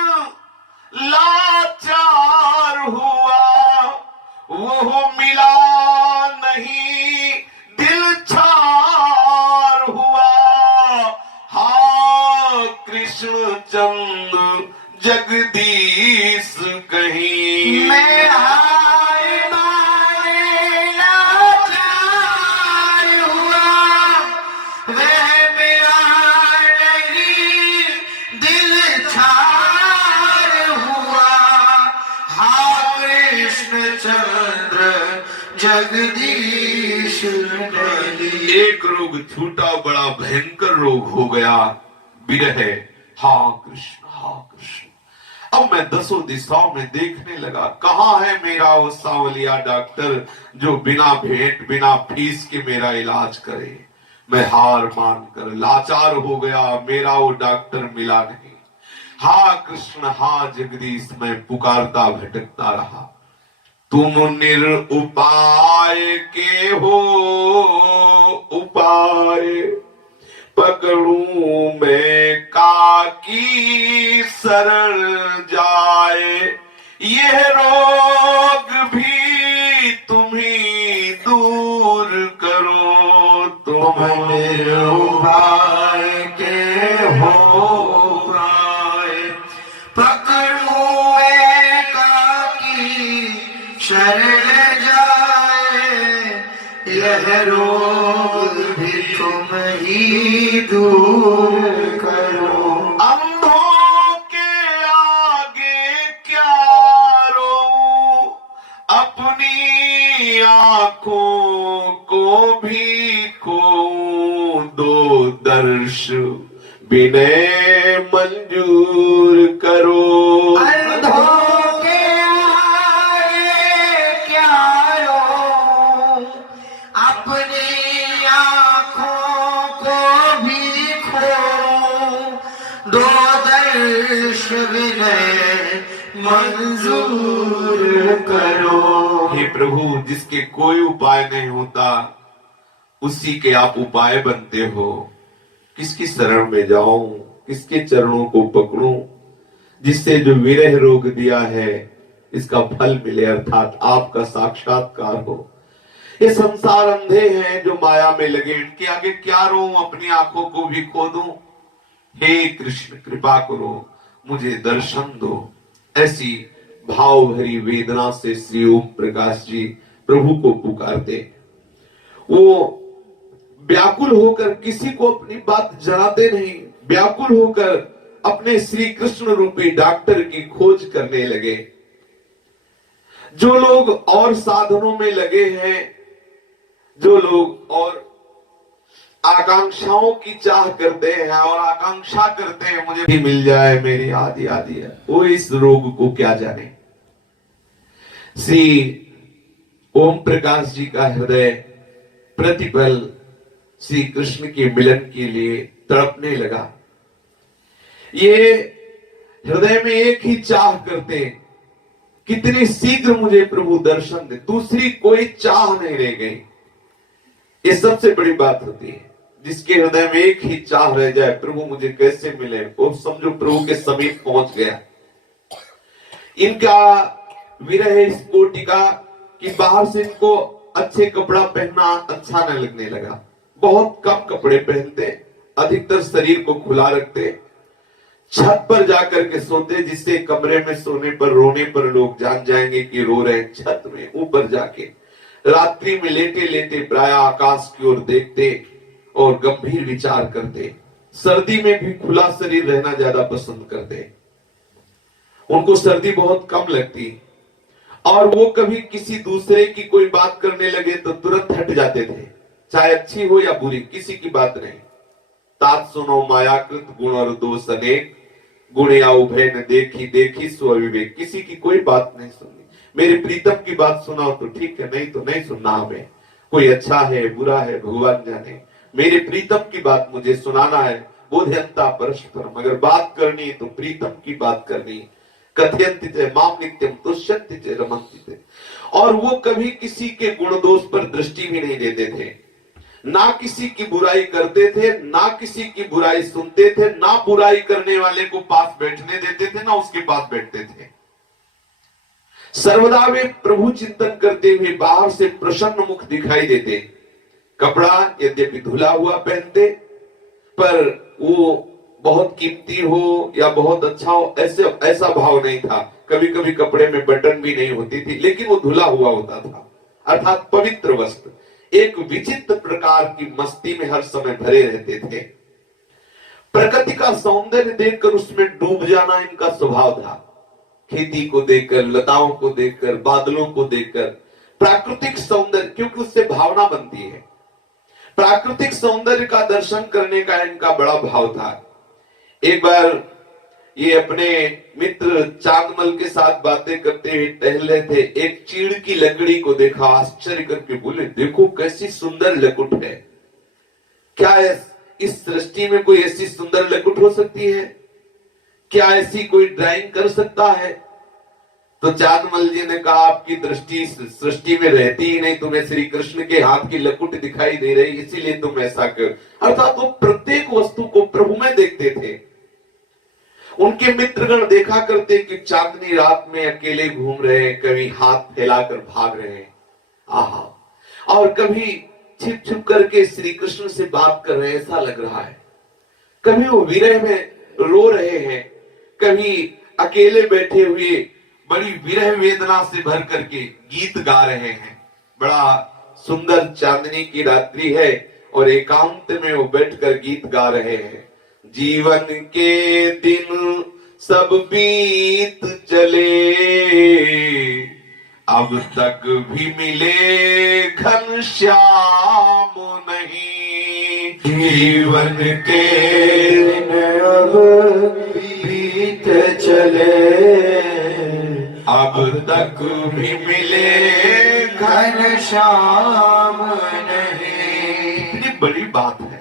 लाचार हुआ, वो मिला नहीं दिल छार हुआ। हा कृष्ण चंद्र जगदीश कहीं। मैं हार माने लाचार हुआ, वह मेरा नहीं दिल छार हुआ। हा कृष्ण चंद्र जगदीश नहीं। एक रोग छूटा, बड़ा भयंकर रोग हो गया, विरह। हा कृष्ण अब मैं दसों दिशाओं में देखने लगा, कहाँ है मेरा वो सांवलिया डॉक्टर जो बिना भेंट बिना फीस के मेरा इलाज करे। मैं हार मानकर लाचार हो गया, मेरा वो डॉक्टर मिला नहीं। हा कृष्ण हा जगदीश मैं पुकारता भटकता रहा। तुम निरुपाय के हो उपाय, पकड़ूं मैं काकी शरण जाए। यह रोग भी तुम्ही दूर करो, तुम निरुपाय के हो उपाय, पकड़ूं मैं काकी शरण जाए। यह रोग भी तुम ही दूर करो। अंधों के आगे क्या रोऊं, अपनी आंखों को भी खोऊं। दो दर्श विनय मंजूर करो। अंधों के आगे क्या रोऊं, अपनी आँखों को भी खोऊं। दो दर्श विनय मंजूर करो। हे प्रभु, जिसके कोई उपाय नहीं होता उसी के आप उपाय बनते हो। किसकी शरण में जाऊं, किसके चरणों को पकड़ूं, जिससे जो विरह रोग दिया है इसका फल मिले, अर्थात आपका साक्षात्कार हो। ये संसार अंधे हैं जो माया में लगे, इनके आगे क्या रोऊं, अपनी आंखों को भी खो दूं। हे कृष्ण कृपा करो, मुझे दर्शन दो। ऐसी भाव भरी वेदना से श्री ओम प्रकाश जी प्रभु को पुकारते। वो व्याकुल होकर किसी को अपनी बात जनाते नहीं, व्याकुल होकर अपने श्री कृष्ण रूपी डॉक्टर की खोज करने लगे। जो लोग और साधनों में लगे हैं, जो लोग और आकांक्षाओं की चाह करते हैं और आकांक्षा करते हैं मुझे भी मिल जाए, मेरी आदि आदि है, वो इस रोग को क्या जाने। श्री ओम प्रकाश जी का हृदय प्रतिपल श्री कृष्ण के मिलन के लिए तड़पने लगा। ये हृदय में एक ही चाह करते कितनी शीघ्र मुझे प्रभु दर्शन दे, दूसरी कोई चाह नहीं रह गई। ये सबसे बड़ी बात होती है, जिसके हृदय में एक ही चाह रह जाए, प्रभु मुझे कैसे मिले, वो समझो प्रभु के समीप पहुंच गया। इनका विरह इस कोटि का कि बाहर से इनको अच्छे कपड़ा पहनना अच्छा न लगने लगा। बहुत कम कपड़े पहनते, अधिकतर शरीर को खुला रखते, छत पर जाकर के सोते, जिससे कमरे में सोने पर रोने पर लोग जान जाएंगे कि रो रहे। छत में ऊपर जाके रात्रि में लेटे लेटे प्राय आकाश की ओर देखते और गंभीर विचार करते। सर्दी में भी खुला शरीर रहना ज्यादा पसंद करते, उनको सर्दी बहुत कम लगती। और वो कभी किसी दूसरे की कोई बात करने लगे तो तुरंत हट जाते थे, चाहे अच्छी हो या बुरी, किसी की बात नहीं। तात सुनो मायाकृत गुण और दोष अनेक, गुण या उभय न देखी देखी स्वविवेक। किसी की कोई बात नहीं सुननी, मेरे प्रीतम की बात सुनाओ तो ठीक है, नहीं तो नहीं सुनना हमें। कोई अच्छा है बुरा है भगवान जाने, मेरे प्रीतम की बात मुझे सुनाना है। बोधयंता परस्परम, अगर बात करनी है तो प्रीतम की बात करनी। कथयन्ति च माम नित्यम तुष्यन्ति च रमन्ति च। और वो कभी किसी के गुण दोष पर दृष्टि भी नहीं देते थे, ना किसी की बुराई करते थे, ना किसी की बुराई सुनते थे, ना बुराई करने वाले को पास बैठने देते थे, ना उसके पास बैठते थे। सर्वदा वे प्रभु चिंतन करते हुए बाहर से प्रसन्न मुख दिखाई देते। कपड़ा यद्यपि धुला हुआ पहनते, पर वो बहुत कीमती हो या बहुत अच्छा हो ऐसा भाव नहीं था। कभी कभी कपड़े में बटन भी नहीं होती थी, लेकिन वो धुला हुआ होता था, अर्थात पवित्र वस्त्र। एक विचित्र प्रकार की मस्ती में हर समय भरे रहते थे। प्रकृति का सौंदर्य देखकर उसमें डूब जाना इनका स्वभाव था। खेती को देखकर, लताओं को देखकर, बादलों को देखकर, प्राकृतिक सौंदर्य, क्योंकि उससे भावना बनती है। प्राकृतिक सौंदर्य का दर्शन करने का इनका बड़ा भाव था। एक बार ये अपने मित्र चांदमल के साथ बातें करते हुए टहल रहे थे, एक चीड़ की लकड़ी को देखा, आश्चर्य करके बोले, देखो कैसी सुंदर लकुट है। क्या इस सृष्टि में कोई ऐसी सुंदर लकुट हो सकती है? क्या ऐसी कोई ड्राइंग कर सकता है? तो चांदमल जी ने कहा, आपकी दृष्टि सृष्टि में रहती ही नहीं, तुम्हें श्री कृष्ण के हाथ की लकुट दिखाई दे रही, इसीलिए तुम ऐसा कर। अर्थात वो प्रत्येक वस्तु को प्रभु में देखते थे। उनके मित्रगण देखा करते कि चांदनी रात में अकेले घूम रहे हैं, कभी हाथ फैलाकर भाग रहे हैं, आहा, और कभी छिप छिप करके श्री कृष्ण से बात कर रहे हैं, ऐसा लग रहा है। कभी वो विरह में रो रहे हैं, कभी अकेले बैठे हुए बड़ी विरह वेदना से भर करके गीत गा रहे हैं। बड़ा सुंदर चांदनी की रात्रि है और एकांत में वो बैठकर गीत गा रहे हैं। जीवन के दिन सब बीत चले, अब तक भी मिले घनश्याम नहीं। जीवन के दिन अब बीत चले, अब तक भी मिले घनश्याम नहीं। इतनी बड़ी बात है,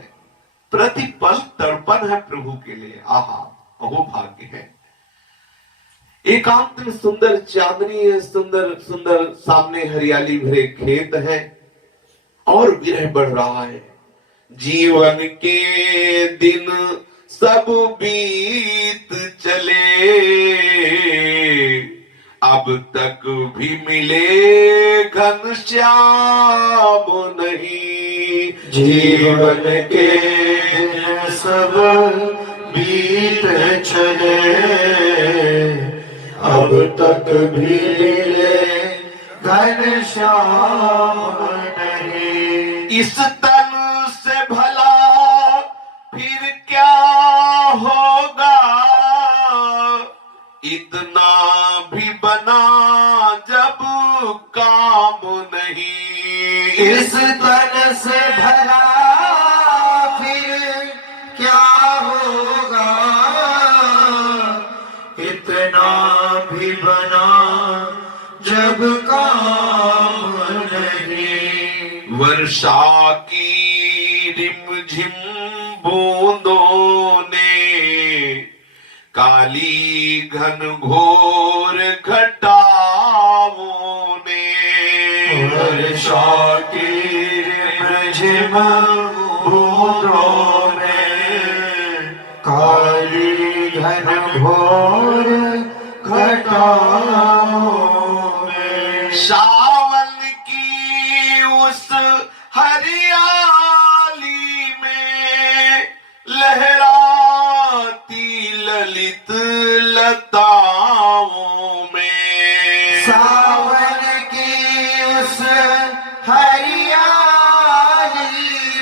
प्रतिपल तर्पण है प्रभु के लिए, आहा अहो भाग्य है। एकांत में सुंदर चांदनी है, सुंदर सुंदर सामने हरियाली भरे खेत है और विरह बढ़ रहा है। जीवन के दिन सब बीत चले, अब तक भी मिले घनश्याम नहीं। जीवन के दिन सब बीत चले, अब तक भी मिले घनश्याम नहीं। इस तन से भला फिर क्या होगा, इतना भी बना जब काम नहीं। इस तन से भला फिर क्या होगा, इतना भी बना जब काम नहीं। वर्षा की रिमझिम बूंदों ने काली घन घोर घटा वर्षा की रिमझिम बूंदों में, काली घन घोर घटाओं में, सावन की उस हरियाली में लहराती ललित लताओं में, सावन की उस हरियाली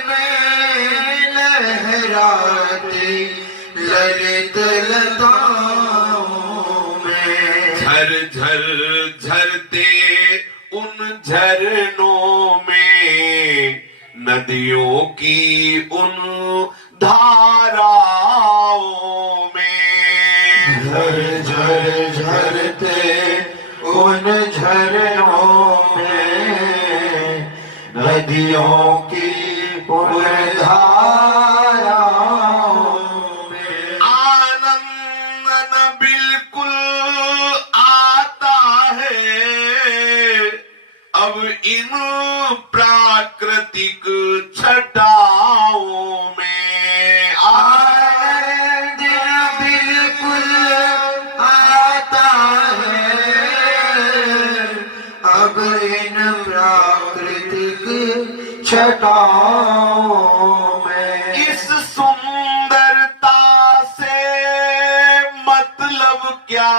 में लहराती ललित लताओं में, झर झर झरते उन झरनों में, नदियों की उन धाराओं में, झर झर झरते उन झरनों में, नदियों की उन धाराओं में, आनंद न बिल्कुल आता है अब इन प्राकृतिक छटाओं में, आनंद बिल्कुल आता है अब इन प्राकृतिक छटाओं में, इस सुंदरता से मतलब क्या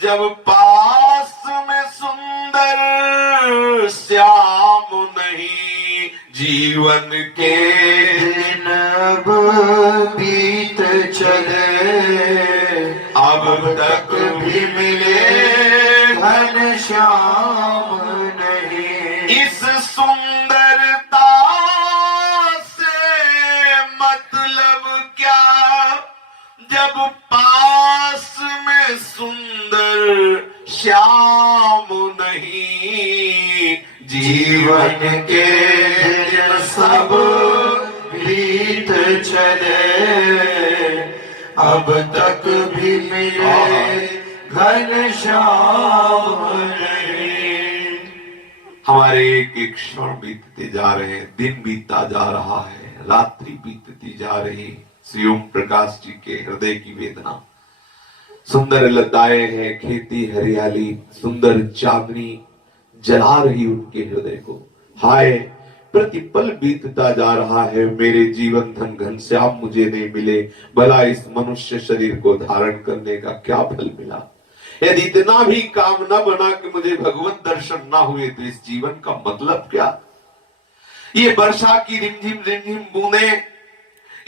जब पास में सुंदर श्याम नहीं, जीवन के दिन अब बीत चले अब तक भी मिले घन श्याम नहीं, इस सुंदरता से मतलब क्या जब पास में सुंदर श्याम नहीं, जीवन के दिन सब बीत चले अब तक भी मिले घन श्याम नहीं। हमारे एक एक क्षण बीतते जा रहे हैं, दिन बीतता जा रहा है, रात्रि बीतती जा रही। श्री ओम प्रकाश जी के हृदय की वेदना, सुंदर लताएं हैं, खेती हरियाली, सुंदर चांदनी जला रही उनके हृदय को। हाय प्रतिपल बीतता जा रहा है, मेरे जीवन धन घनश्याम मुझे नहीं मिले, भला इस मनुष्य शरीर को धारण करने का क्या फल मिला। यदि इतना भी काम न बना कि मुझे भगवत दर्शन ना हुए तो इस जीवन का मतलब क्या। ये वर्षा की रिमझिम रिमझिम बूंदे,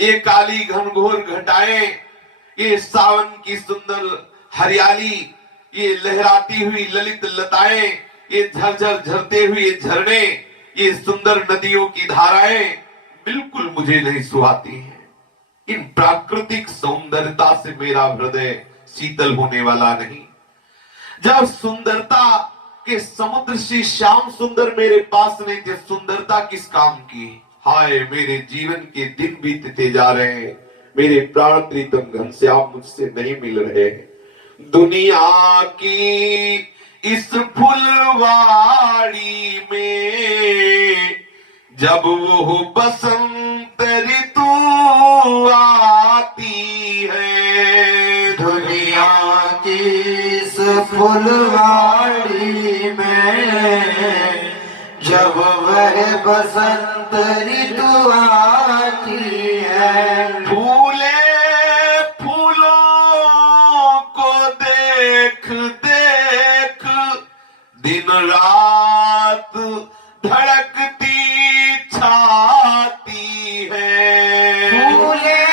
ये काली घनघोर घटाएं, ये सावन की सुंदर हरियाली, ये लहराती हुई ललित लताएं, ये झरझर झरते हुए झरने, ये सुंदर नदियों की धाराएं बिल्कुल मुझे नहीं सुहाती हैं। इन प्राकृतिक सौंदर्यता से मेरा हृदय शीतल होने वाला नहीं। जब सुंदरता के समुद्र श्री श्याम सुंदर मेरे पास नहीं थे, सुंदरता किस काम की। हाय मेरे जीवन के दिन बीतते जा रहे हैं, मेरे प्राण प्रीतम घनश्याम मुझसे नहीं मिल रहे हैं। दुनिया की इस फुलवाड़ी में जब वो बसंत ऋतु आती है, दुनिया की इस फुलवाड़ी में जब वह बसंत ऋतु आती है, फूले फूलों को देख देख दिन रात धड़कती छाती है, फूले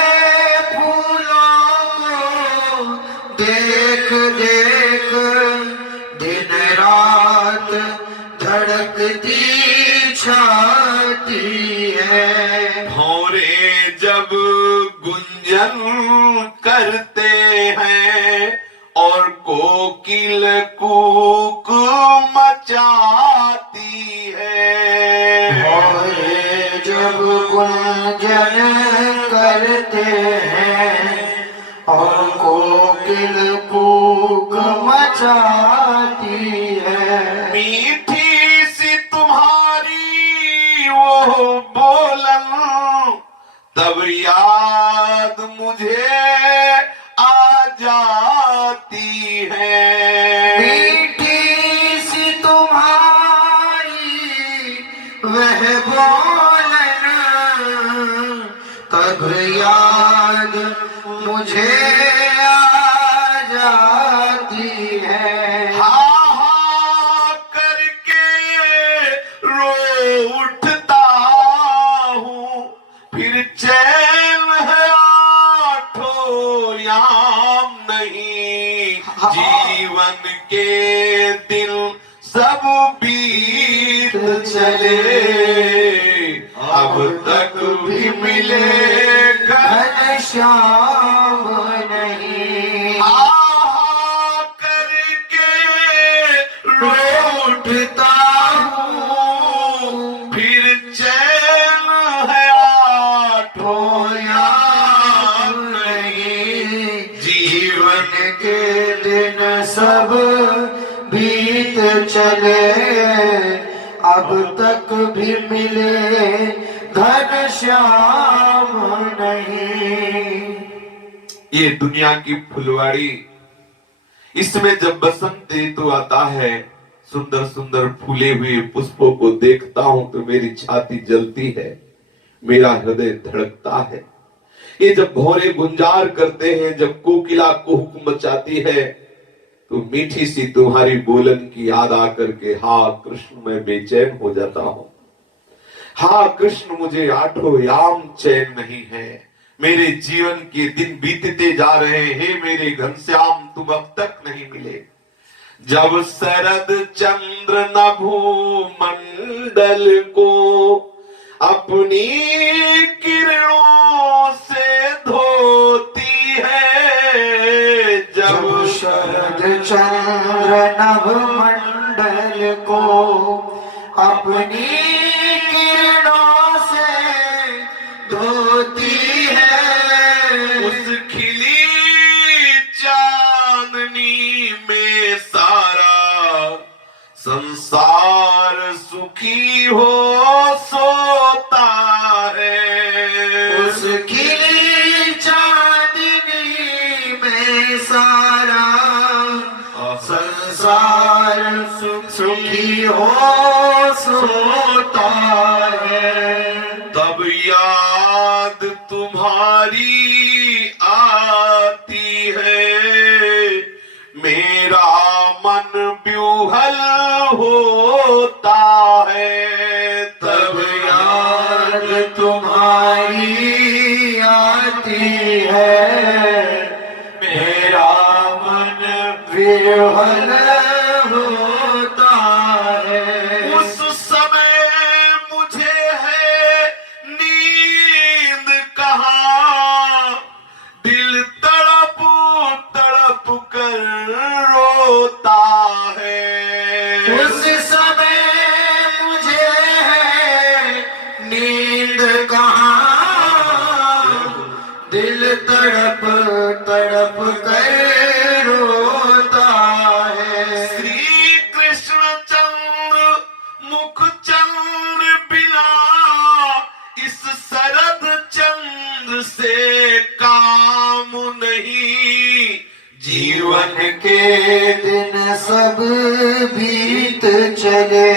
फूलों को देख देख दिन रात धड़कती छाती है, भौरे जब गुंजन करते हैं और कोकिल कूक मचाती है, भौरे जब गुंजन करते हैं और कोकिल कूक मचाती है, मीठी सी तुम्हारी वो बोलन, तब याद मुझे आ जाती है। मीठी सी तुम्हारी वह बोलना, तब याद मुझे आ जाती है। हा हा करके रो उठता हूँ, फिर चैन है आठों याम नहीं। जीवन के दिन सब बीत चले, अब तक भी मिले घनश्याम नहीं। आहा करके रो उठता हूँ, फिर चैन है आठों याम नहीं। जीवन के दिन सब बीत चले, अब तक भी मिले घनश्याम नहीं। ये दुनिया की फुलवाड़ी, इसमें जब बसंत ऋतु आता है, सुंदर सुंदर फूले हुए पुष्पों को देखता हूं तो मेरी छाती जलती है, मेरा हृदय धड़कता है। ये जब भौरे गुंजार करते हैं, जब कोकिला कुहुक मचाती है, तो मीठी सी तुम्हारी बोलन की याद आकर के हा कृष्ण मैं बेचैन हो जाता हूं। हा कृष्ण मुझे आठों याम चैन नहीं है। मेरे जीवन के दिन बीतते जा रहे हैं, मेरे घनश्याम तुम अब तक नहीं मिले। जब शरद चंद्र न भूमंडल को अपनी किरणों से धोती है, जब शरद चंद्र नभ मंडल को अपनी किरणों से धोती है, उस खिली चांदनी में सारा संसार सुखी हो सोता है। उस खिली चांदनी में सारा संसार सुखी हो सोता है। तब याद तुम्हारी आती है, मेरा मन व्यूहल होता है। तब याद तुम्हारी आती है, मेरा मन विह्वल होता है। उस समय मुझे है नींद कहाँ, दिल तड़प तड़प कर रोता है। उस समय मुझे है नींद कहाँ, दिल तड़प तड़प कर रोता है। श्री कृष्ण चंद्र मुख चंद्र बिना इस शरद चंद्र से काम नहीं। जीवन के दिन सब बीत चले,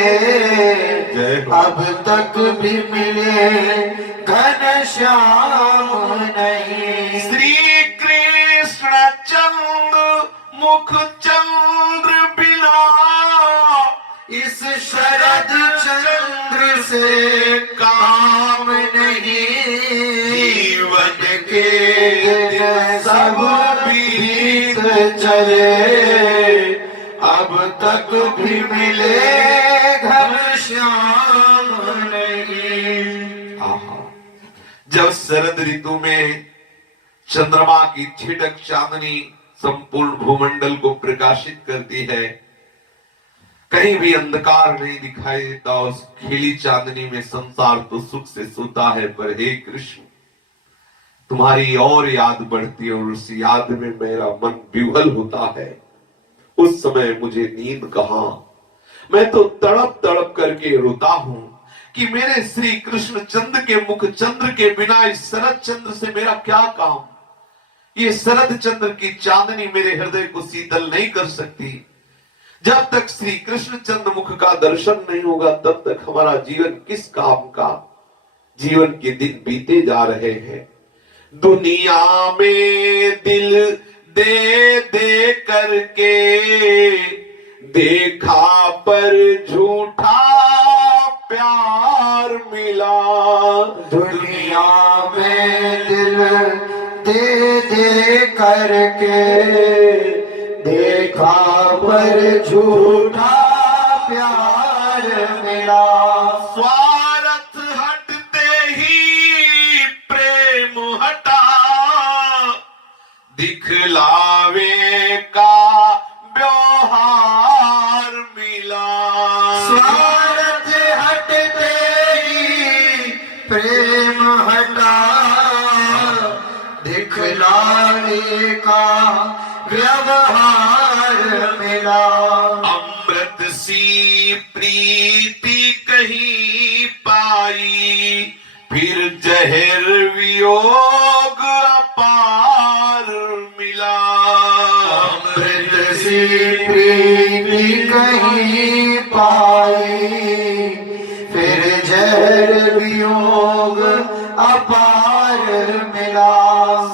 अब तक भी मिले घनश्याम नहीं। श्री कृष्ण चंद्र मुख चंद्र बिना इस शरद चंद्र से काम नहीं। जीवन के दिन सब बीत चले, अब तक भी मिले घनश्याम नहीं। जब शरद ऋतु में चंद्रमा की छिटक चांदनी संपूर्ण भूमंडल को प्रकाशित करती है, कहीं भी अंधकार नहीं दिखाई देता, उस खिली चांदनी में संसार तो सुख से सोता है। पर हे कृष्ण, तुम्हारी और याद बढ़ती है और उस याद में मेरा मन विह्वल होता है। उस समय मुझे नींद कहां, मैं तो तड़प तड़प करके रोता हूं कि मेरे श्री कृष्ण चंद्र के मुख चंद्र के बिना इस शरद चंद्र से मेरा क्या काम। ये शरद चंद्र की चांदनी मेरे हृदय को शीतल नहीं कर सकती। जब तक श्री कृष्ण चंद्र मुख का दर्शन नहीं होगा तब तक हमारा जीवन किस काम का। जीवन के दिन बीते जा रहे हैं। दुनिया में दिल दे दे करके देखा पर झूठा प्यार मिला। दुनिया में दिल दे दे करके देखा पर झूठा प्यार मिला। स्वार्थ हटते ही प्रेम हटा, दिखलावे का व्यवहार मिला। स्वार्थ हटते ही प्रेम हटा, दिखलावे का व्यवहार मिला। अमृत सी प्रीति कहीं पाई, फिर जहर वियोग अपार मिला। अमृत सी प्रीति कहीं पाई, फिर जहर वियोग अपार मिला।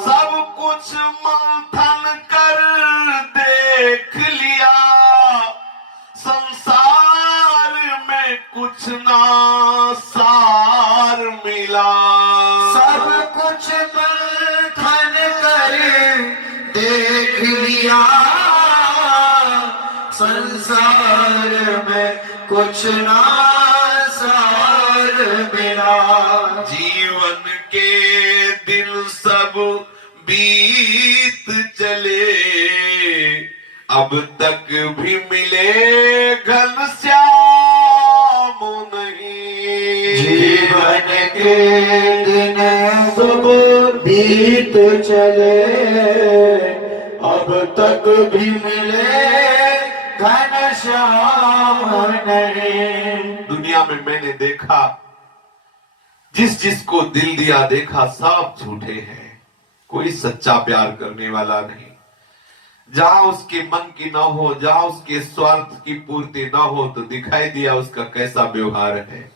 सब कुछ मंथन कर देख लिया, संसार में कुछ ना सार मिला। सब कुछ मंथन कर देख लिया, संसार में कुछ ना सार मिला। जीवन के दिन सब बीत चले, अब तक भी मिले घनश्याम नहीं। जीवन के दिन सब बीत चले, अब तक भी मिले घनश्याम नहीं। दुनिया में मैंने देखा, जिस जिसको दिल दिया देखा सब झूठे हैं। कोई सच्चा प्यार करने वाला नहीं। जहां उसके मन की ना हो, जहां उसके स्वार्थ की पूर्ति ना हो, तो दिखाई दिया उसका कैसा व्यवहार है।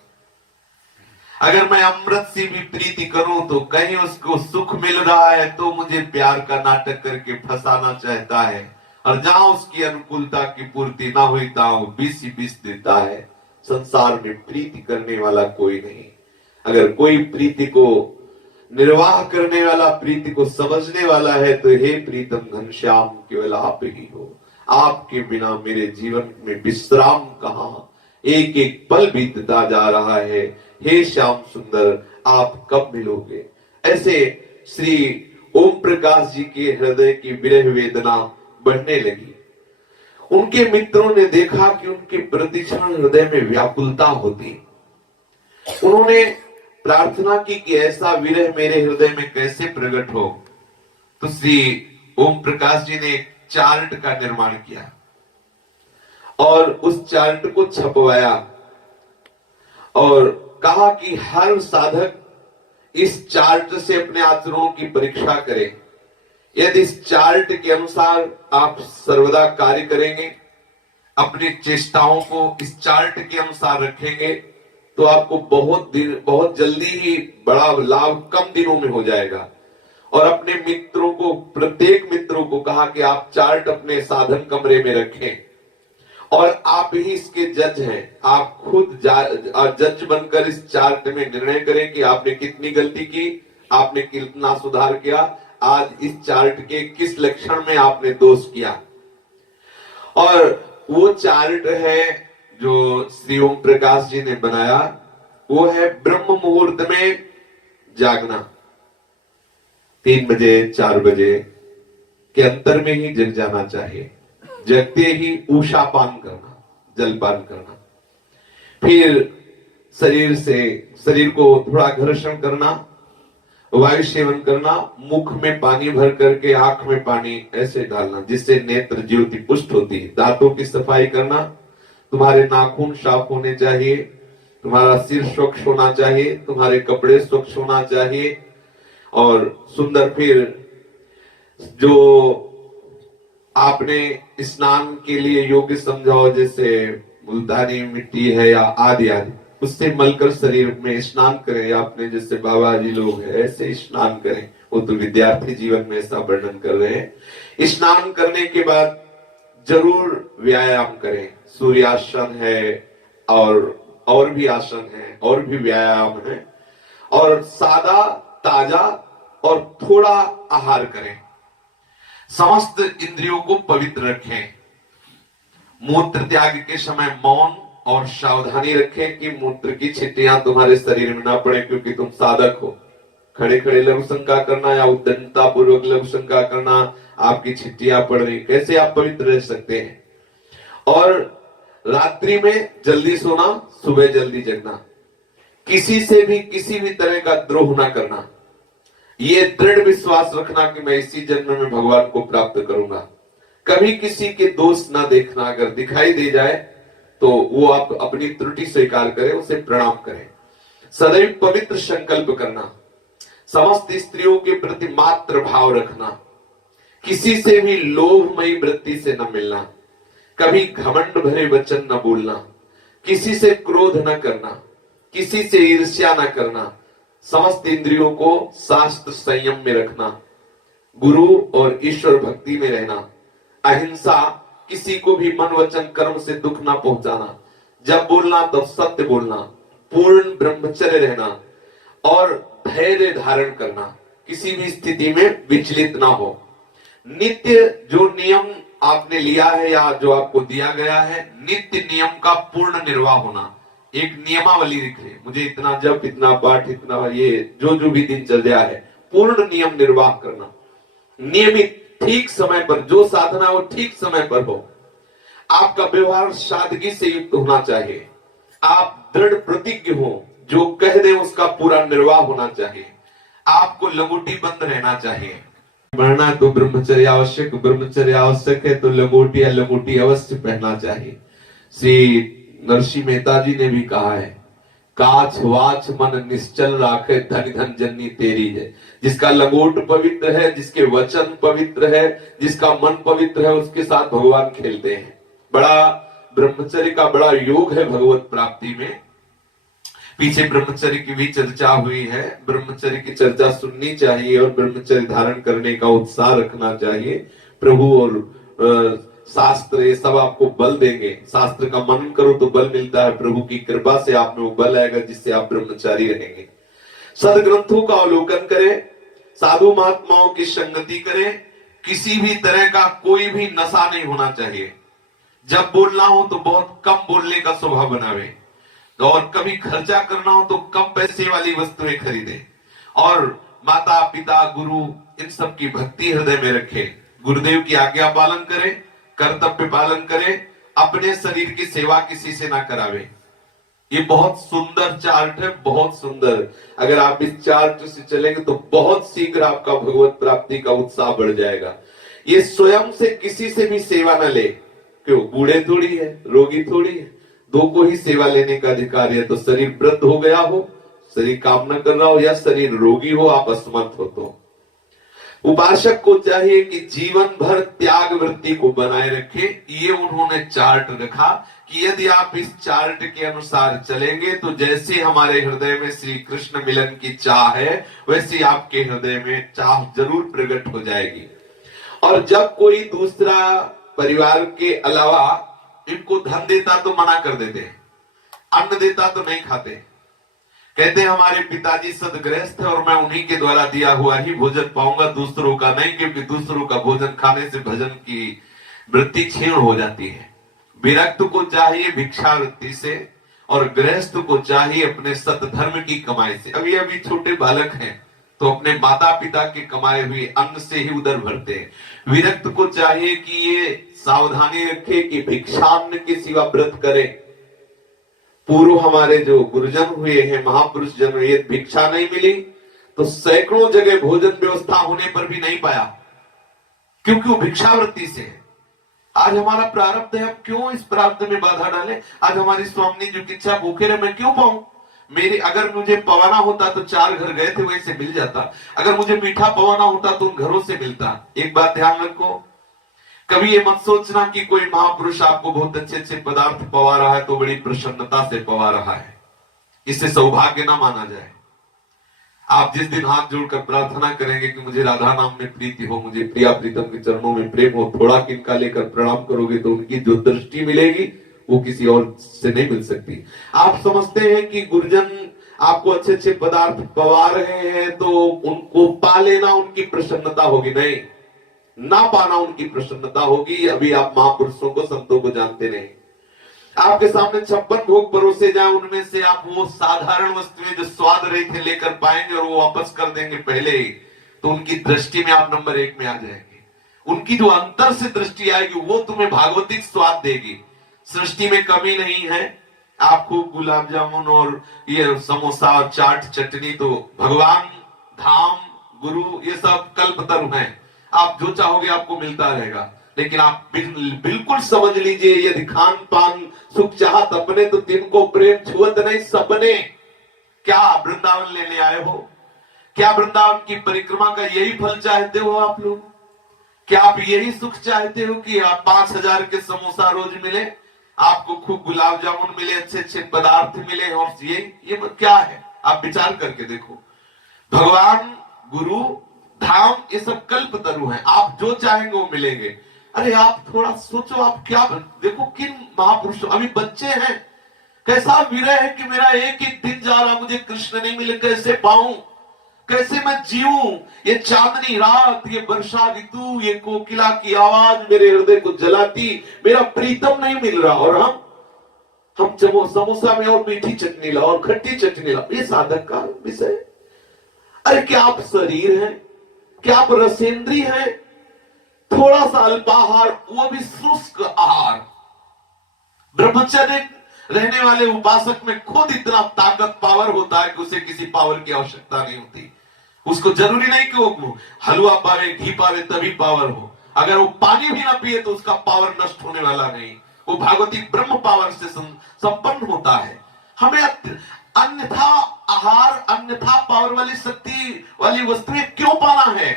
अगर मैं अमृत से भी प्रीति करूं तो कहीं उसको सुख मिल रहा है तो मुझे प्यार का नाटक करके फंसाना चाहता है, और जहां उसकी अनुकूलता की पूर्ति ना हुई तहां वो बीस ही बीस देता है। संसार में प्रीति करने वाला कोई नहीं। अगर कोई प्रीति को निर्वाह करने वाला, प्रीति को समझने वाला है तो हे प्रीतम घनश्याम केवल आप ही हो। आपके बिना मेरे जीवन में विश्राम कहां, एक एक पल बीतता जा रहा है। हे श्याम सुंदर आप कब मिलोगे। ऐसे श्री ओम प्रकाश जी के हृदय की विरह वेदना बढ़ने लगी। उनके मित्रों ने देखा कि उनके प्रतिक्षण हृदय में व्याकुलता होती। उन्होंने प्रार्थना की कि ऐसा विरह मेरे हृदय में कैसे प्रकट हो। तो श्री ओम प्रकाश जी ने एक चार्ट का निर्माण किया और उस चार्ट को छपवाया और कहा कि हर साधक इस चार्ट से अपने आचरणों की परीक्षा करे। यदि इस चार्ट के अनुसार आप सर्वदा कार्य करेंगे, अपनी चेष्टाओं को इस चार्ट के अनुसार रखेंगे, तो आपको बहुत जल्दी ही बड़ा लाभ कम दिनों में हो जाएगा। और अपने मित्रों को, प्रत्येक मित्रों को कहा कि आप चार्ट अपने साधन कमरे में रखें और आप ही इसके जज हैं। आप खुद जज बनकर इस चार्ट में निर्णय करें कि आपने कितनी गलती की, आपने कितना सुधार किया, आज इस चार्ट के किस लक्षण में आपने दोष किया। और वो चार्ट है जो श्री ओम प्रकाश जी ने बनाया, वो है ब्रह्म मुहूर्त में जागना। 3 बजे 4 बजे के अंतर में ही जग जाना चाहिए। जगते ही ऊषा पान करना, जलपान करना, फिर शरीर को थोड़ा घर्षण करना, वायु सेवन करना, मुख में पानी भर करके आंख में पानी ऐसे डालना जिससे नेत्र ज्योति पुष्ट होती है। दांतों की सफाई करना, तुम्हारे नाखून साफ होने चाहिए, तुम्हारा सिर स्वच्छ होना चाहिए, तुम्हारे कपड़े स्वच्छ होना चाहिए, और सुंदर फिर जो आपने स्नान के लिए योग्य समझाओ, जैसे मुल्तानी मिट्टी है या आदि आदि, उससे मलकर शरीर में स्नान करें, या अपने जैसे बाबा जी लोग हैं ऐसे स्नान करें। वो तो विद्यार्थी जीवन में ऐसा वर्णन कर रहे हैं। स्नान करने के बाद जरूर व्यायाम करें। सूर्यासन है और भी आसन है और भी व्यायाम है, और सादा ताजा और थोड़ा आहार करें। समस्त इंद्रियों को पवित्र रखें। मूत्र त्याग के समय मौन और सावधानी रखें कि मूत्र की छिट्टियां तुम्हारे शरीर में ना पड़े, क्योंकि तुम साधक हो। खड़े खड़े लघु शंका करना या उद्दंडता पूर्वक लघु शंका करना, आपकी छिट्टियां पड़ रही, कैसे आप पवित्र रह सकते हैं। और रात्रि में जल्दी सोना, सुबह जल्दी जगना। किसी से भी किसी भी तरह का द्रोह ना करना। ये दृढ़ विश्वास रखना कि मैं इसी जन्म में भगवान को प्राप्त करूंगा। कभी किसी के दोष ना देखना, अगर दिखाई दे जाए तो वो आप अपनी त्रुटि स्वीकार करें, उसे प्रणाम करें। सदैव पवित्र संकल्प करना। समस्त स्त्रियों के प्रति मात्र भाव रखना। किसी से भी लोभमयी वृत्ति से न मिलना। कभी घमंड भरे वचन न बोलना। किसी से क्रोध न करना। किसी से ईर्ष्या न करना। समस्त इंद्रियों को शास्त्र संयम में रखना। गुरु और ईश्वर भक्ति में रहना। अहिंसा, किसी को भी मन वचन कर्म से दुख ना पहुंचाना। जब बोलना तब सत्य बोलना। पूर्ण ब्रह्मचर्य रहना और धैर्य धारण करना। किसी भी स्थिति में विचलित ना हो। नित्य जो नियम आपने लिया है या जो आपको दिया गया है, नित्य नियम का पूर्ण निर्वाह होना। एक नियमावली लिखे, मुझे इतना जप, इतना पाठ, इतना ये जो भी दिनचर्या है, पूर्ण नियम निर्वाह करना। नियमित, ठीक समय पर जो साधना हो ठीक समय पर हो। आपका व्यवहार सादगी से युक्त होना चाहिए। आप दृढ़ प्रतिज्ञ हो, जो कह दे उसका पूरा निर्वाह होना चाहिए। आपको लंगोटी बंद रहना चाहिए। बढ़ना तो ब्रह्मचर्य आवश्यक, ब्रह्मचर्य आवश्यक है तो लंगोटी या लंगोटी अवश्य पहनना चाहिए। श्री नरसिंह मेहता जी ने भी कहा है, काछ वाच मन निश्चल राखे, धन धन जननी तेरी है। जिसका लंगोट पवित्र है, जिसके वचन पवित्र है, जिसका मन पवित्र है, उसके साथ भगवान खेलते हैं। बड़ा ब्रह्मचर्य का बड़ा योग है भगवत प्राप्ति में। पीछे ब्रह्मचर्य की भी चर्चा हुई है। ब्रह्मचर्य की चर्चा सुननी चाहिए और ब्रह्मचर्य धारण करने का उत्साह रखना चाहिए। प्रभु और शास्त्र ये सब आपको बल देंगे। शास्त्र का मनन करो तो बल मिलता है। प्रभु की कृपा से आप में वो बल आएगा जिससे आप ब्रह्मचारी रहेंगे। सदग्रंथों का अवलोकन करें। साधु महात्माओं की संगति करें। किसी भी तरह का कोई भी नशा नहीं होना चाहिए। जब बोलना हो तो बहुत कम बोलने का स्वभाव बनावे, और कभी खर्चा करना हो तो कम पैसे वाली वस्तुएं खरीदें। और माता पिता गुरु इन सब की भक्ति हृदय में रखें। गुरुदेव की आज्ञा पालन करें, कर्तव्य पालन करें। अपने शरीर की सेवा किसी से ना करावे। ये बहुत सुंदर चार्ट है, बहुत सुंदर। अगर आप इस चार्ट से चलेंगे तो बहुत शीघ्र आपका भगवत प्राप्ति का उत्साह बढ़ जाएगा। ये स्वयं से किसी से भी सेवा न ले। क्यों? बूढ़े थोड़ी है, रोगी थोड़ी है, दो को ही सेवा लेने का अधिकार है। तो शरीर वृद्ध हो गया हो, शरीर काम न कर रहा हो, या शरीर रोगी हो, आप असमर्थ हो, तो उपासक को चाहिए कि जीवन भर त्याग वृत्ति को बनाए रखे। ये उन्होंने चार्ट रखा कि यदि आप इस चार्ट के अनुसार चलेंगे तो जैसे हमारे हृदय में श्री कृष्ण मिलन की चाह है, वैसे आपके हृदय में चाह जरूर प्रकट हो जाएगी। और जब कोई दूसरा परिवार के अलावा इनको धन देता तो मना कर देते, अन्न देता तो नहीं खाते। कहते हमारे पिताजी सदगृहस्थ है और मैं उन्हीं के द्वारा दिया हुआ ही भोजन पाऊंगा, दूसरों का नहीं, क्योंकि दूसरों का भोजन खाने से भजन की वृत्ति क्षीण हो जाती है। विरक्त को चाहिए भिक्षा वृत्ति से, और गृहस्थ को चाहिए अपने सतधर्म की कमाई से। अभी अभी छोटे बालक हैं तो अपने माता पिता के कमाए हुए अन्न से ही उदर भरते हैं। विरक्त को चाहिए कि ये सावधानी रखे कि भिक्षान्न के सिवा व्रत करे। पूर्व हमारे जो गुरुजन हुए हैं, महापुरुष जन, ये भिक्षा नहीं मिली तो सैकड़ों जगह भोजन व्यवस्था होने पर भी नहीं पाया, क्योंकि वो भिक्षावृत्ति से है। आज हमारा प्रारब्ध है, हम क्यों इस प्रारब्ध में बाधा डालें? आज हमारी स्वामी जो इच्छा भूखे रहे, मैं क्यों पाऊं? मेरी अगर मुझे पवाना होता तो 4 घर गए थे वहीं से मिल जाता, अगर मुझे मीठा पवाना होता तो उन घरों से मिलता। एक बात ध्यान रखो, कभी ये मत सोचना कि कोई महापुरुष आपको बहुत अच्छे अच्छे पदार्थ पवा रहा है तो बड़ी प्रसन्नता से पवा रहा है, इससे सौभाग्य ना माना जाए। आप जिस दिन हाथ जोड़कर प्रार्थना करेंगे कि मुझे राधा नाम में प्रीति हो, मुझे प्रिया प्रीतम के चरणों में प्रेम हो, थोड़ा किनका लेकर प्रणाम करोगे तो उनकी जो दृष्टि मिलेगी वो किसी और से नहीं मिल सकती। आप समझते हैं कि गुरुजन आपको अच्छे अच्छे पदार्थ पवा रहे हैं तो उनको पा लेना उनकी प्रसन्नता होगी, नहीं, ना पाना उनकी प्रसन्नता होगी। अभी आप महापुरुषों को संतों को जानते नहीं। आपके सामने 56 भोग परोसे जाए, उनमें से आप वो साधारण वस्तुएं जो स्वाद रही थे लेकर पाएंगे और वो वापस कर देंगे पहले ही, तो उनकी दृष्टि में आप नंबर 1 में आ जाएंगे। उनकी जो अंतर से दृष्टि आएगी वो तुम्हें भागवतिक स्वाद देगी। सृष्टि में कमी नहीं है, आप खूब गुलाब जामुन और ये समोसा और चाट चटनी, तो भगवान धाम गुरु ये सब कल्पतरु हैं, आप जो चाहोगे आपको मिलता रहेगा। लेकिन आप बिल्कुल समझ लीजिए, यदि खान पान सुख चाहत अपने तो तिनको प्रेम छुअत नहीं सपने। क्या वृंदावन लेने आए हो? क्या वृंदावन की परिक्रमा का यही फल चाहते हो आप लोग? क्या आप यही सुख चाहते हो कि आप 5000 के समोसा रोज मिले, आपको खूब गुलाब जामुन मिले, अच्छे अच्छे पदार्थ मिले, और ये क्या है? आप विचार करके देखो। भगवान गुरु धाम ये सब कल्पतरु हैं, आप जो चाहेंगे वो मिलेंगे। अरे आप थोड़ा सोचो, आप क्या देखो किन महापुरुषों, अभी बच्चे हैं, कैसा विरह है कि मेरा एक एक दिन जा रहा, मुझे कृष्ण नहीं मिले, कैसे पाऊं, कैसे मैं जीऊं? ये चांदनी रात, ये वर्षा ऋतु, ये कोकिला की आवाज मेरे हृदय को जलाती, मेरा प्रीतम नहीं मिल रहा, और हम समोसा में और मीठी चटनी लाओ और खट्टी चटनी लाओ, ये साधक का विषय। अरे क्या आप शरीर हैं? क्या आप रसेंद्री हैं? थोड़ा सा अल्पाहार, वो भी शुष्क आहार। ब्रह्मचर्य रहने वाले उपासक में खुद इतना ताकत पावर होता है कि उसे किसी पावर की आवश्यकता नहीं होती। उसको जरूरी नहीं कि वो हलवा पावे, घी पावे तभी पावर हो। अगर वो पानी भी ना पिए तो उसका पावर नष्ट होने वाला नहीं, वो भागवती ब्रह्म पावर से संपन्न होता है। हमें अन्यथा आहार, अन्यथा पावर वाली शक्ति वाली वस्तुएं क्यों पाना है?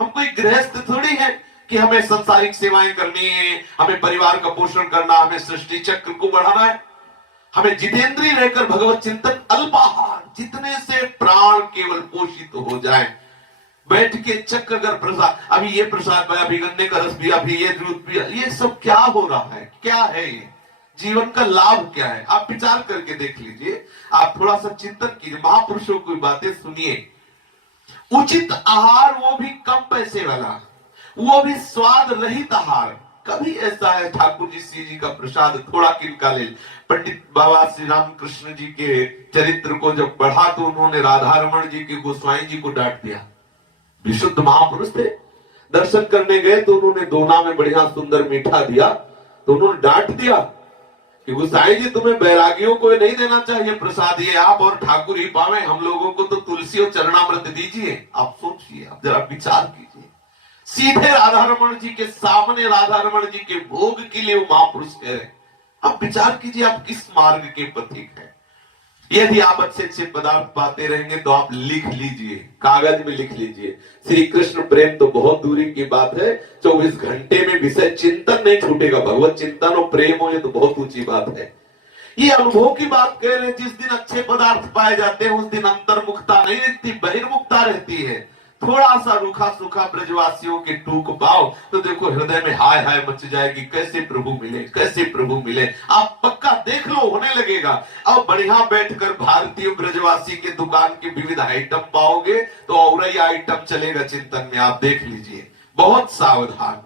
हम कोई गृहस्थ थोड़ी है कि हमें सांसारिक सेवाएं करनी है, हमें परिवार का पोषण करना, हमें सृष्टि चक्र को बढ़ाना है। हमें जितेंद्रीय रहकर भगवत चिंतन, अल्पाहार, जितने से प्राण केवल पोषित हो जाए, बैठ के चक्र अगर प्रसाद, अभी ये प्रसाद पाया, अभी गन्ने का रस पिया, अभी ये दूध पिया, ये सब क्या हो रहा है? क्या है ये? जीवन का लाभ क्या है? आप विचार करके देख लीजिए, आप थोड़ा सा चिंतन कीजिए, महापुरुषों की बातें सुनिए। उचित आहार, वो भी कम पैसे वाला, वो भी स्वाद रहित आहार। कभी ऐसा है ठाकुर जी श्री जी का प्रसाद थोड़ा किनका ले? पंडित बाबा श्री रामकृष्ण जी के चरित्र को जब पढ़ा तो उन्होंने राधा रमण जी के गोस्वाई जी को डांट दिया। विशुद्ध महापुरुष थे, दर्शन करने गए तो उन्होंने दोना में बढ़िया सुंदर मीठा दिया, तो उन्होंने डांट दिया कि गोसाई जी तुम्हें बैरागियों को नहीं देना चाहिए प्रसाद, ये आप और ठाकुर ही पावे, हम लोगों को तो तुलसी और चरणामृत दीजिए। आप सोचिए, आप जरा विचार कीजिए, सीधे राधा रमण जी के सामने राधा रमण जी के भोग के लिए वो महापुरुष कह रहे। आप विचार कीजिए, आप किस मार्ग के पथिक हैं। यदि आप अच्छे अच्छे पदार्थ पाते रहेंगे तो आप लिख लीजिए, कागज में लिख लीजिए, श्री कृष्ण प्रेम तो बहुत दूरी की बात है, 24 घंटे में विषय चिंतन नहीं छूटेगा। भगवत चिंतन और प्रेम हो, ये तो बहुत ऊंची बात है। ये अनुभव की बात कह रहे हैं। जिस दिन अच्छे पदार्थ पाए जाते हैं उस दिन अंतर्मुखता नहीं रहती, बहिर्मुखता रहती है। थोड़ा सा रूखा सूखा ब्रजवासियों के टूक पाओ तो देखो हृदय में हाय हाय मच जाएगी, कैसे प्रभु मिले, कैसे प्रभु मिले। आप पक्का देख लो, होने लगेगा। अब बढ़िया बैठकर भारतीय ब्रजवासी के दुकान के विविध आइटम पाओगे तो और ही आइटम चलेगा चिंतन में, आप देख लीजिए। बहुत सावधान।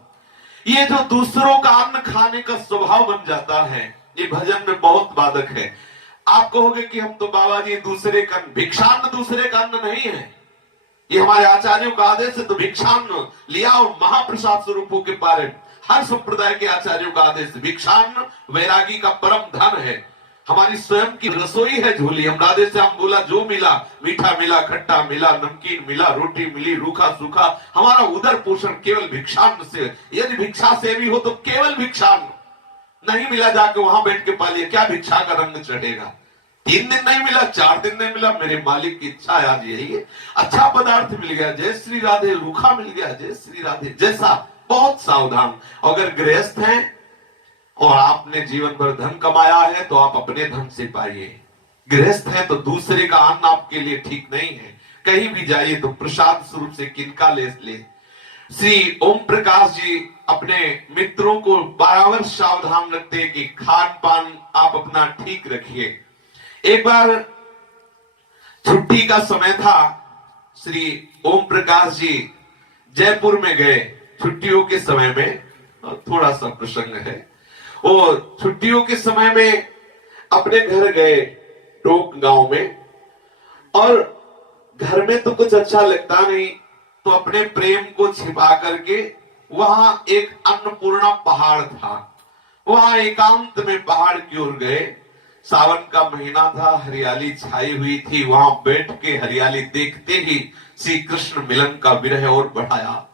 ये जो दूसरों का अन्न खाने का स्वभाव बन जाता है, ये भजन में बहुत बाधक है। आप कहोगे कि हम तो बाबा जी दूसरे का भिक्षान्न, दूसरे का अन्न नहीं है, ये हमारे आचार्यों का आदेश है, तो भिक्षान्न लिया और महाप्रसाद स्वरूपों के बारे में हर संप्रदाय के आचार्यों का आदेश। भिक्षान्न वैरागी का परम धन है। हमारी स्वयं की रसोई है झोली। हम राधे श्याम बोला जो मिला, मीठा मिला, खट्टा मिला, नमकीन मिला, रोटी मिली, रूखा सूखा, हमारा उदर पोषण केवल भिक्षान्न से। यदि भिक्षा सेवी हो तो केवल भिक्षान्न, नहीं मिला जाके वहां बैठ के पालिए, क्या भिक्षा का रंग चढ़ेगा। 3 दिन नहीं मिला, 4 दिन नहीं मिला, मेरे मालिक की इच्छा है आज यही है, अच्छा पदार्थ मिल गया, जय श्री राधे, रूखा मिल गया, जय श्री राधे, जैसा। बहुत सावधान। अगर गृहस्थ हैं और आपने जीवन भर धन कमाया है तो आप अपने धन से पाइए। गृहस्थ है तो दूसरे का अन्न आपके लिए ठीक नहीं है। कहीं भी जाइए तो प्रसाद स्वरूप से किनका ले। श्री ओम प्रकाश जी अपने मित्रों को बराबर सावधान रखते कि खान पान आप अपना ठीक रखिए। एक बार छुट्टी का समय था, श्री ओम प्रकाश जी जयपुर में गए छुट्टियों के समय में। थोड़ा सा प्रसंग है, वो छुट्टियों के समय में अपने घर गए टोक गांव में, और घर में तो कुछ अच्छा लगता नहीं, तो अपने प्रेम को छिपा करके वहां एक अन्नपूर्णा पहाड़ था, वहां एकांत में पहाड़ की ओर गए। सावन का महीना था, हरियाली छाई हुई थी, वहां बैठ के हरियाली देखते ही श्री कृष्ण मिलन का विरह और बढ़ाया।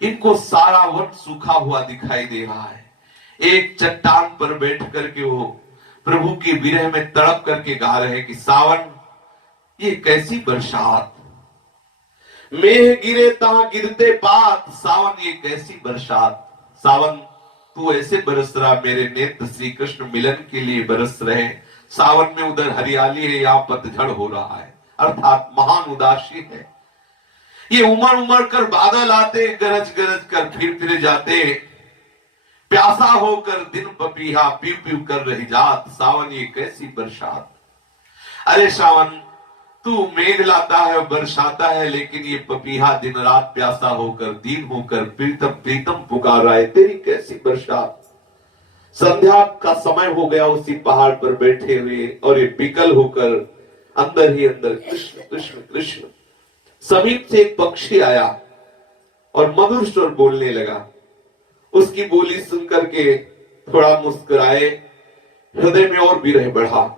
इनको सारा वन सूखा हुआ दिखाई दे रहा है। एक चट्टान पर बैठ करके वो प्रभु की विरह में तड़प करके गा रहे कि सावन ये कैसी बरसात, मेघ गिरे ता गिरते पात, सावन ये कैसी बरसात। सावन तू ऐसे बरस रहा, मेरे नेत्र श्री कृष्ण मिलन के लिए बरस रहे। सावन में उधर हरियाली है, यहाँ पतझड़ हो रहा है, अर्थात महान उदासी है। ये उमड़ उमड़ कर बादल आते, गरज गरज कर फिर जाते, प्यासा होकर दिन पपीहा पीव पीव कर रही जात, सावन ये कैसी बरसात। अरे सावन तू मेघ लाता है, बरसाता है, लेकिन ये पपीहा दिन रात प्यासा होकर दीन होकर प्रीतम प्रीतम पुकार रहा है, तेरी कैसी बरसात। संध्या का समय हो गया उसी पहाड़ पर बैठे हुए, और ये बिकल होकर अंदर ही अंदर कृष्ण कृष्ण कृष्ण। समीप से एक पक्षी आया और मधुर स्वर बोलने लगा। उसकी बोली सुनकर के थोड़ा मुस्कुराए, हृदय में और विरह बढ़ा।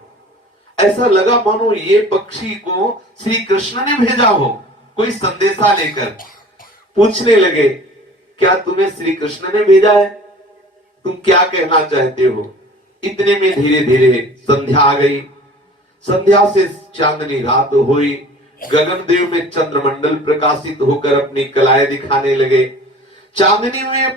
ऐसा लगा मानो ये पक्षी को श्री कृष्ण ने भेजा हो, कोई संदेशा लेकर। पूछने लगे, क्या तुम्हें श्री कृष्ण ने भेजा है, तुम क्या कहना चाहते हो। इतने में धीरे धीरे संध्या आ गई। संध्या से चांदनी रात हुई, गगन देव में चंद्रमंडल प्रकाशित होकर अपनी कलाएं दिखाने लगे। चांदनी में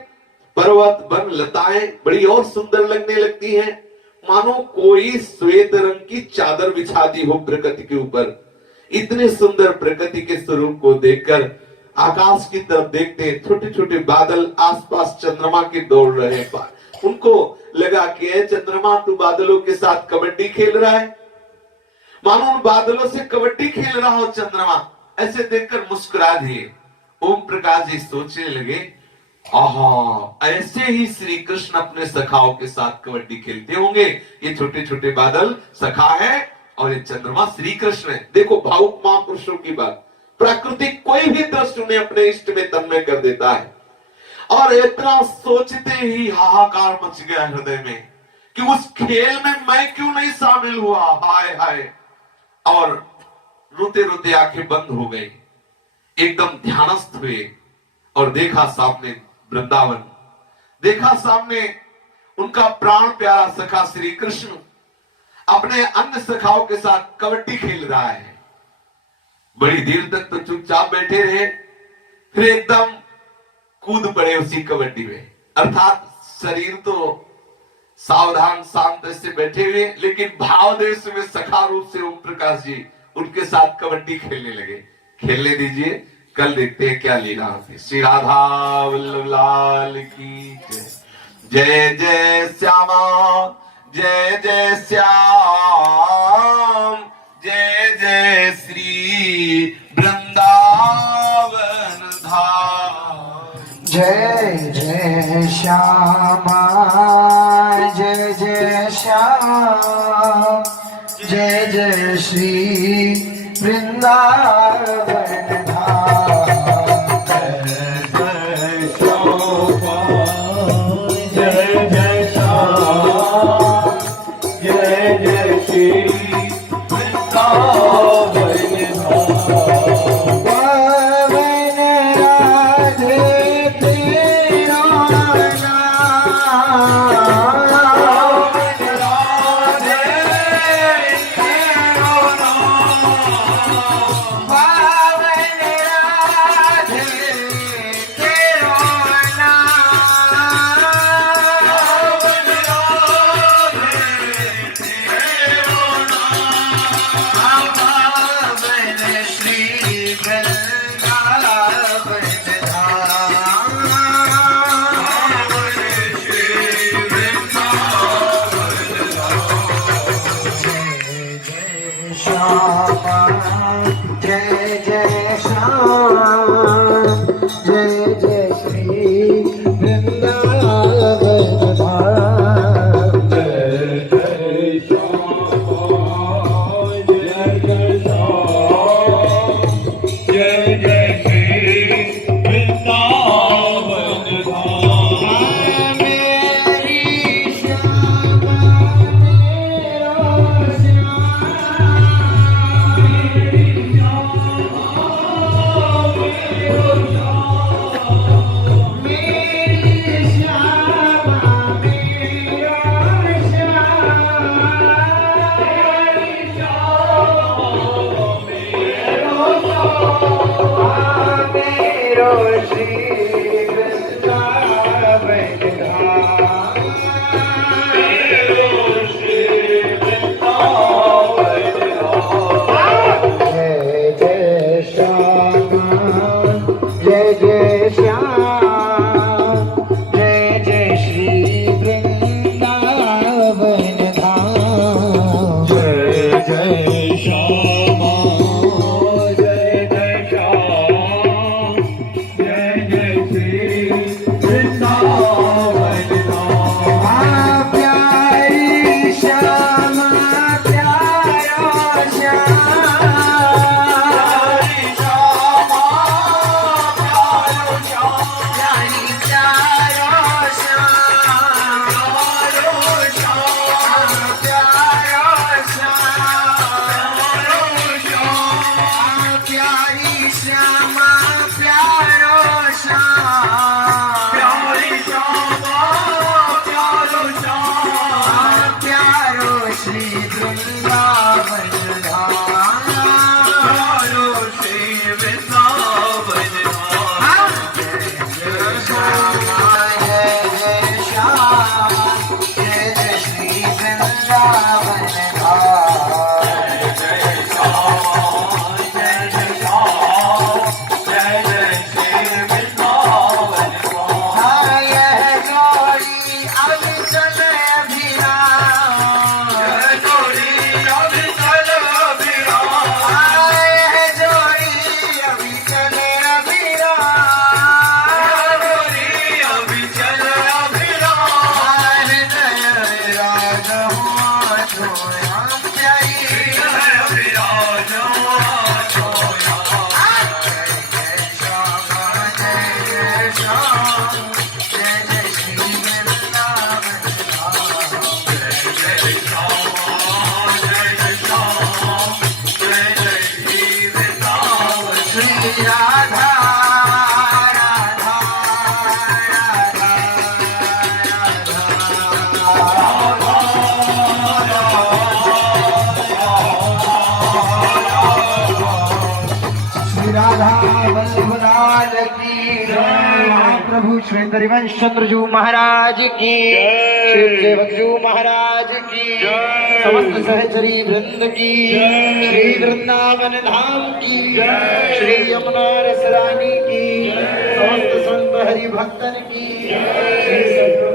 पर्वत वन लताएं बड़ी और सुंदर लगने लगती हैं, मानो कोई श्वेत रंग की चादर बिछा दी हो प्रकृति के ऊपर। इतने सुंदर प्रकृति के स्वरूप को देखकर आकाश की तरफ देखते, छोटे छोटे बादल आसपास चंद्रमा के दौड़ रहे हैं। उनको लगा कि चंद्रमा तू बादलों के साथ कबड्डी खेल रहा है, मानो उन बादलों से कबड्डी खेल रहा हो चंद्रमा। ऐसे देखकर मुस्कुरा दिए। ओम प्रकाश जी सोचने लगे, आहा, ऐसे ही श्री कृष्ण अपने सखाओं के साथ कबड्डी खेलते होंगे। ये छोटे छोटे बादल सखा है और ये चंद्रमा श्री कृष्ण है। देखो भावुक महापुरुषों की बात, प्राकृतिक कोई भी दृश्य उन्हें अपने इष्ट में तन्मय कर देता है। और इतना सोचते ही हाहाकार मच गया हृदय में कि उस खेल में मैं क्यों नहीं शामिल हुआ, हाय हाय। और रोते रोते आंखें बंद हो गई, एकदम ध्यानस्थ हुए और देखा सामने वृंदावन, देखा सामने उनका प्राण प्यारा सखा श्री कृष्ण अपने अन्य सखाओं के साथ कबड्डी खेल रहा है। बड़ी देर तक तो चुपचाप बैठे रहे, फिर एकदम कूद पड़े उसी कबड्डी में। अर्थात शरीर तो सावधान शांत से बैठे हुए, लेकिन भाव देश में सखा रूप से ओम प्रकाश जी उनके साथ कबड्डी खेलने लगे। खेलने दीजिए, कल देखते हैं क्या लीला होती है। श्री राधा वल्लभ लाल की जय। जय जय श्यामा जय जय श्याम, जय जय श्री वृंदावन धाम। जय जय श्यामा जय जय श्याम, जय जय श्री वृंदावन धाम। जय जय श्याम, जय जय श्री वृंदावन धाम। पावन राधे तेरा प्रभु सुरेंद्र वंश चंद्रजू महाराज की, शिव सेवकजू महाराज की, समस्त सहचरी वृंद की, श्री वृंदावन धाम की, श्री यमुना रस रानी की, समस्त संत हरि भक्तन की, श्री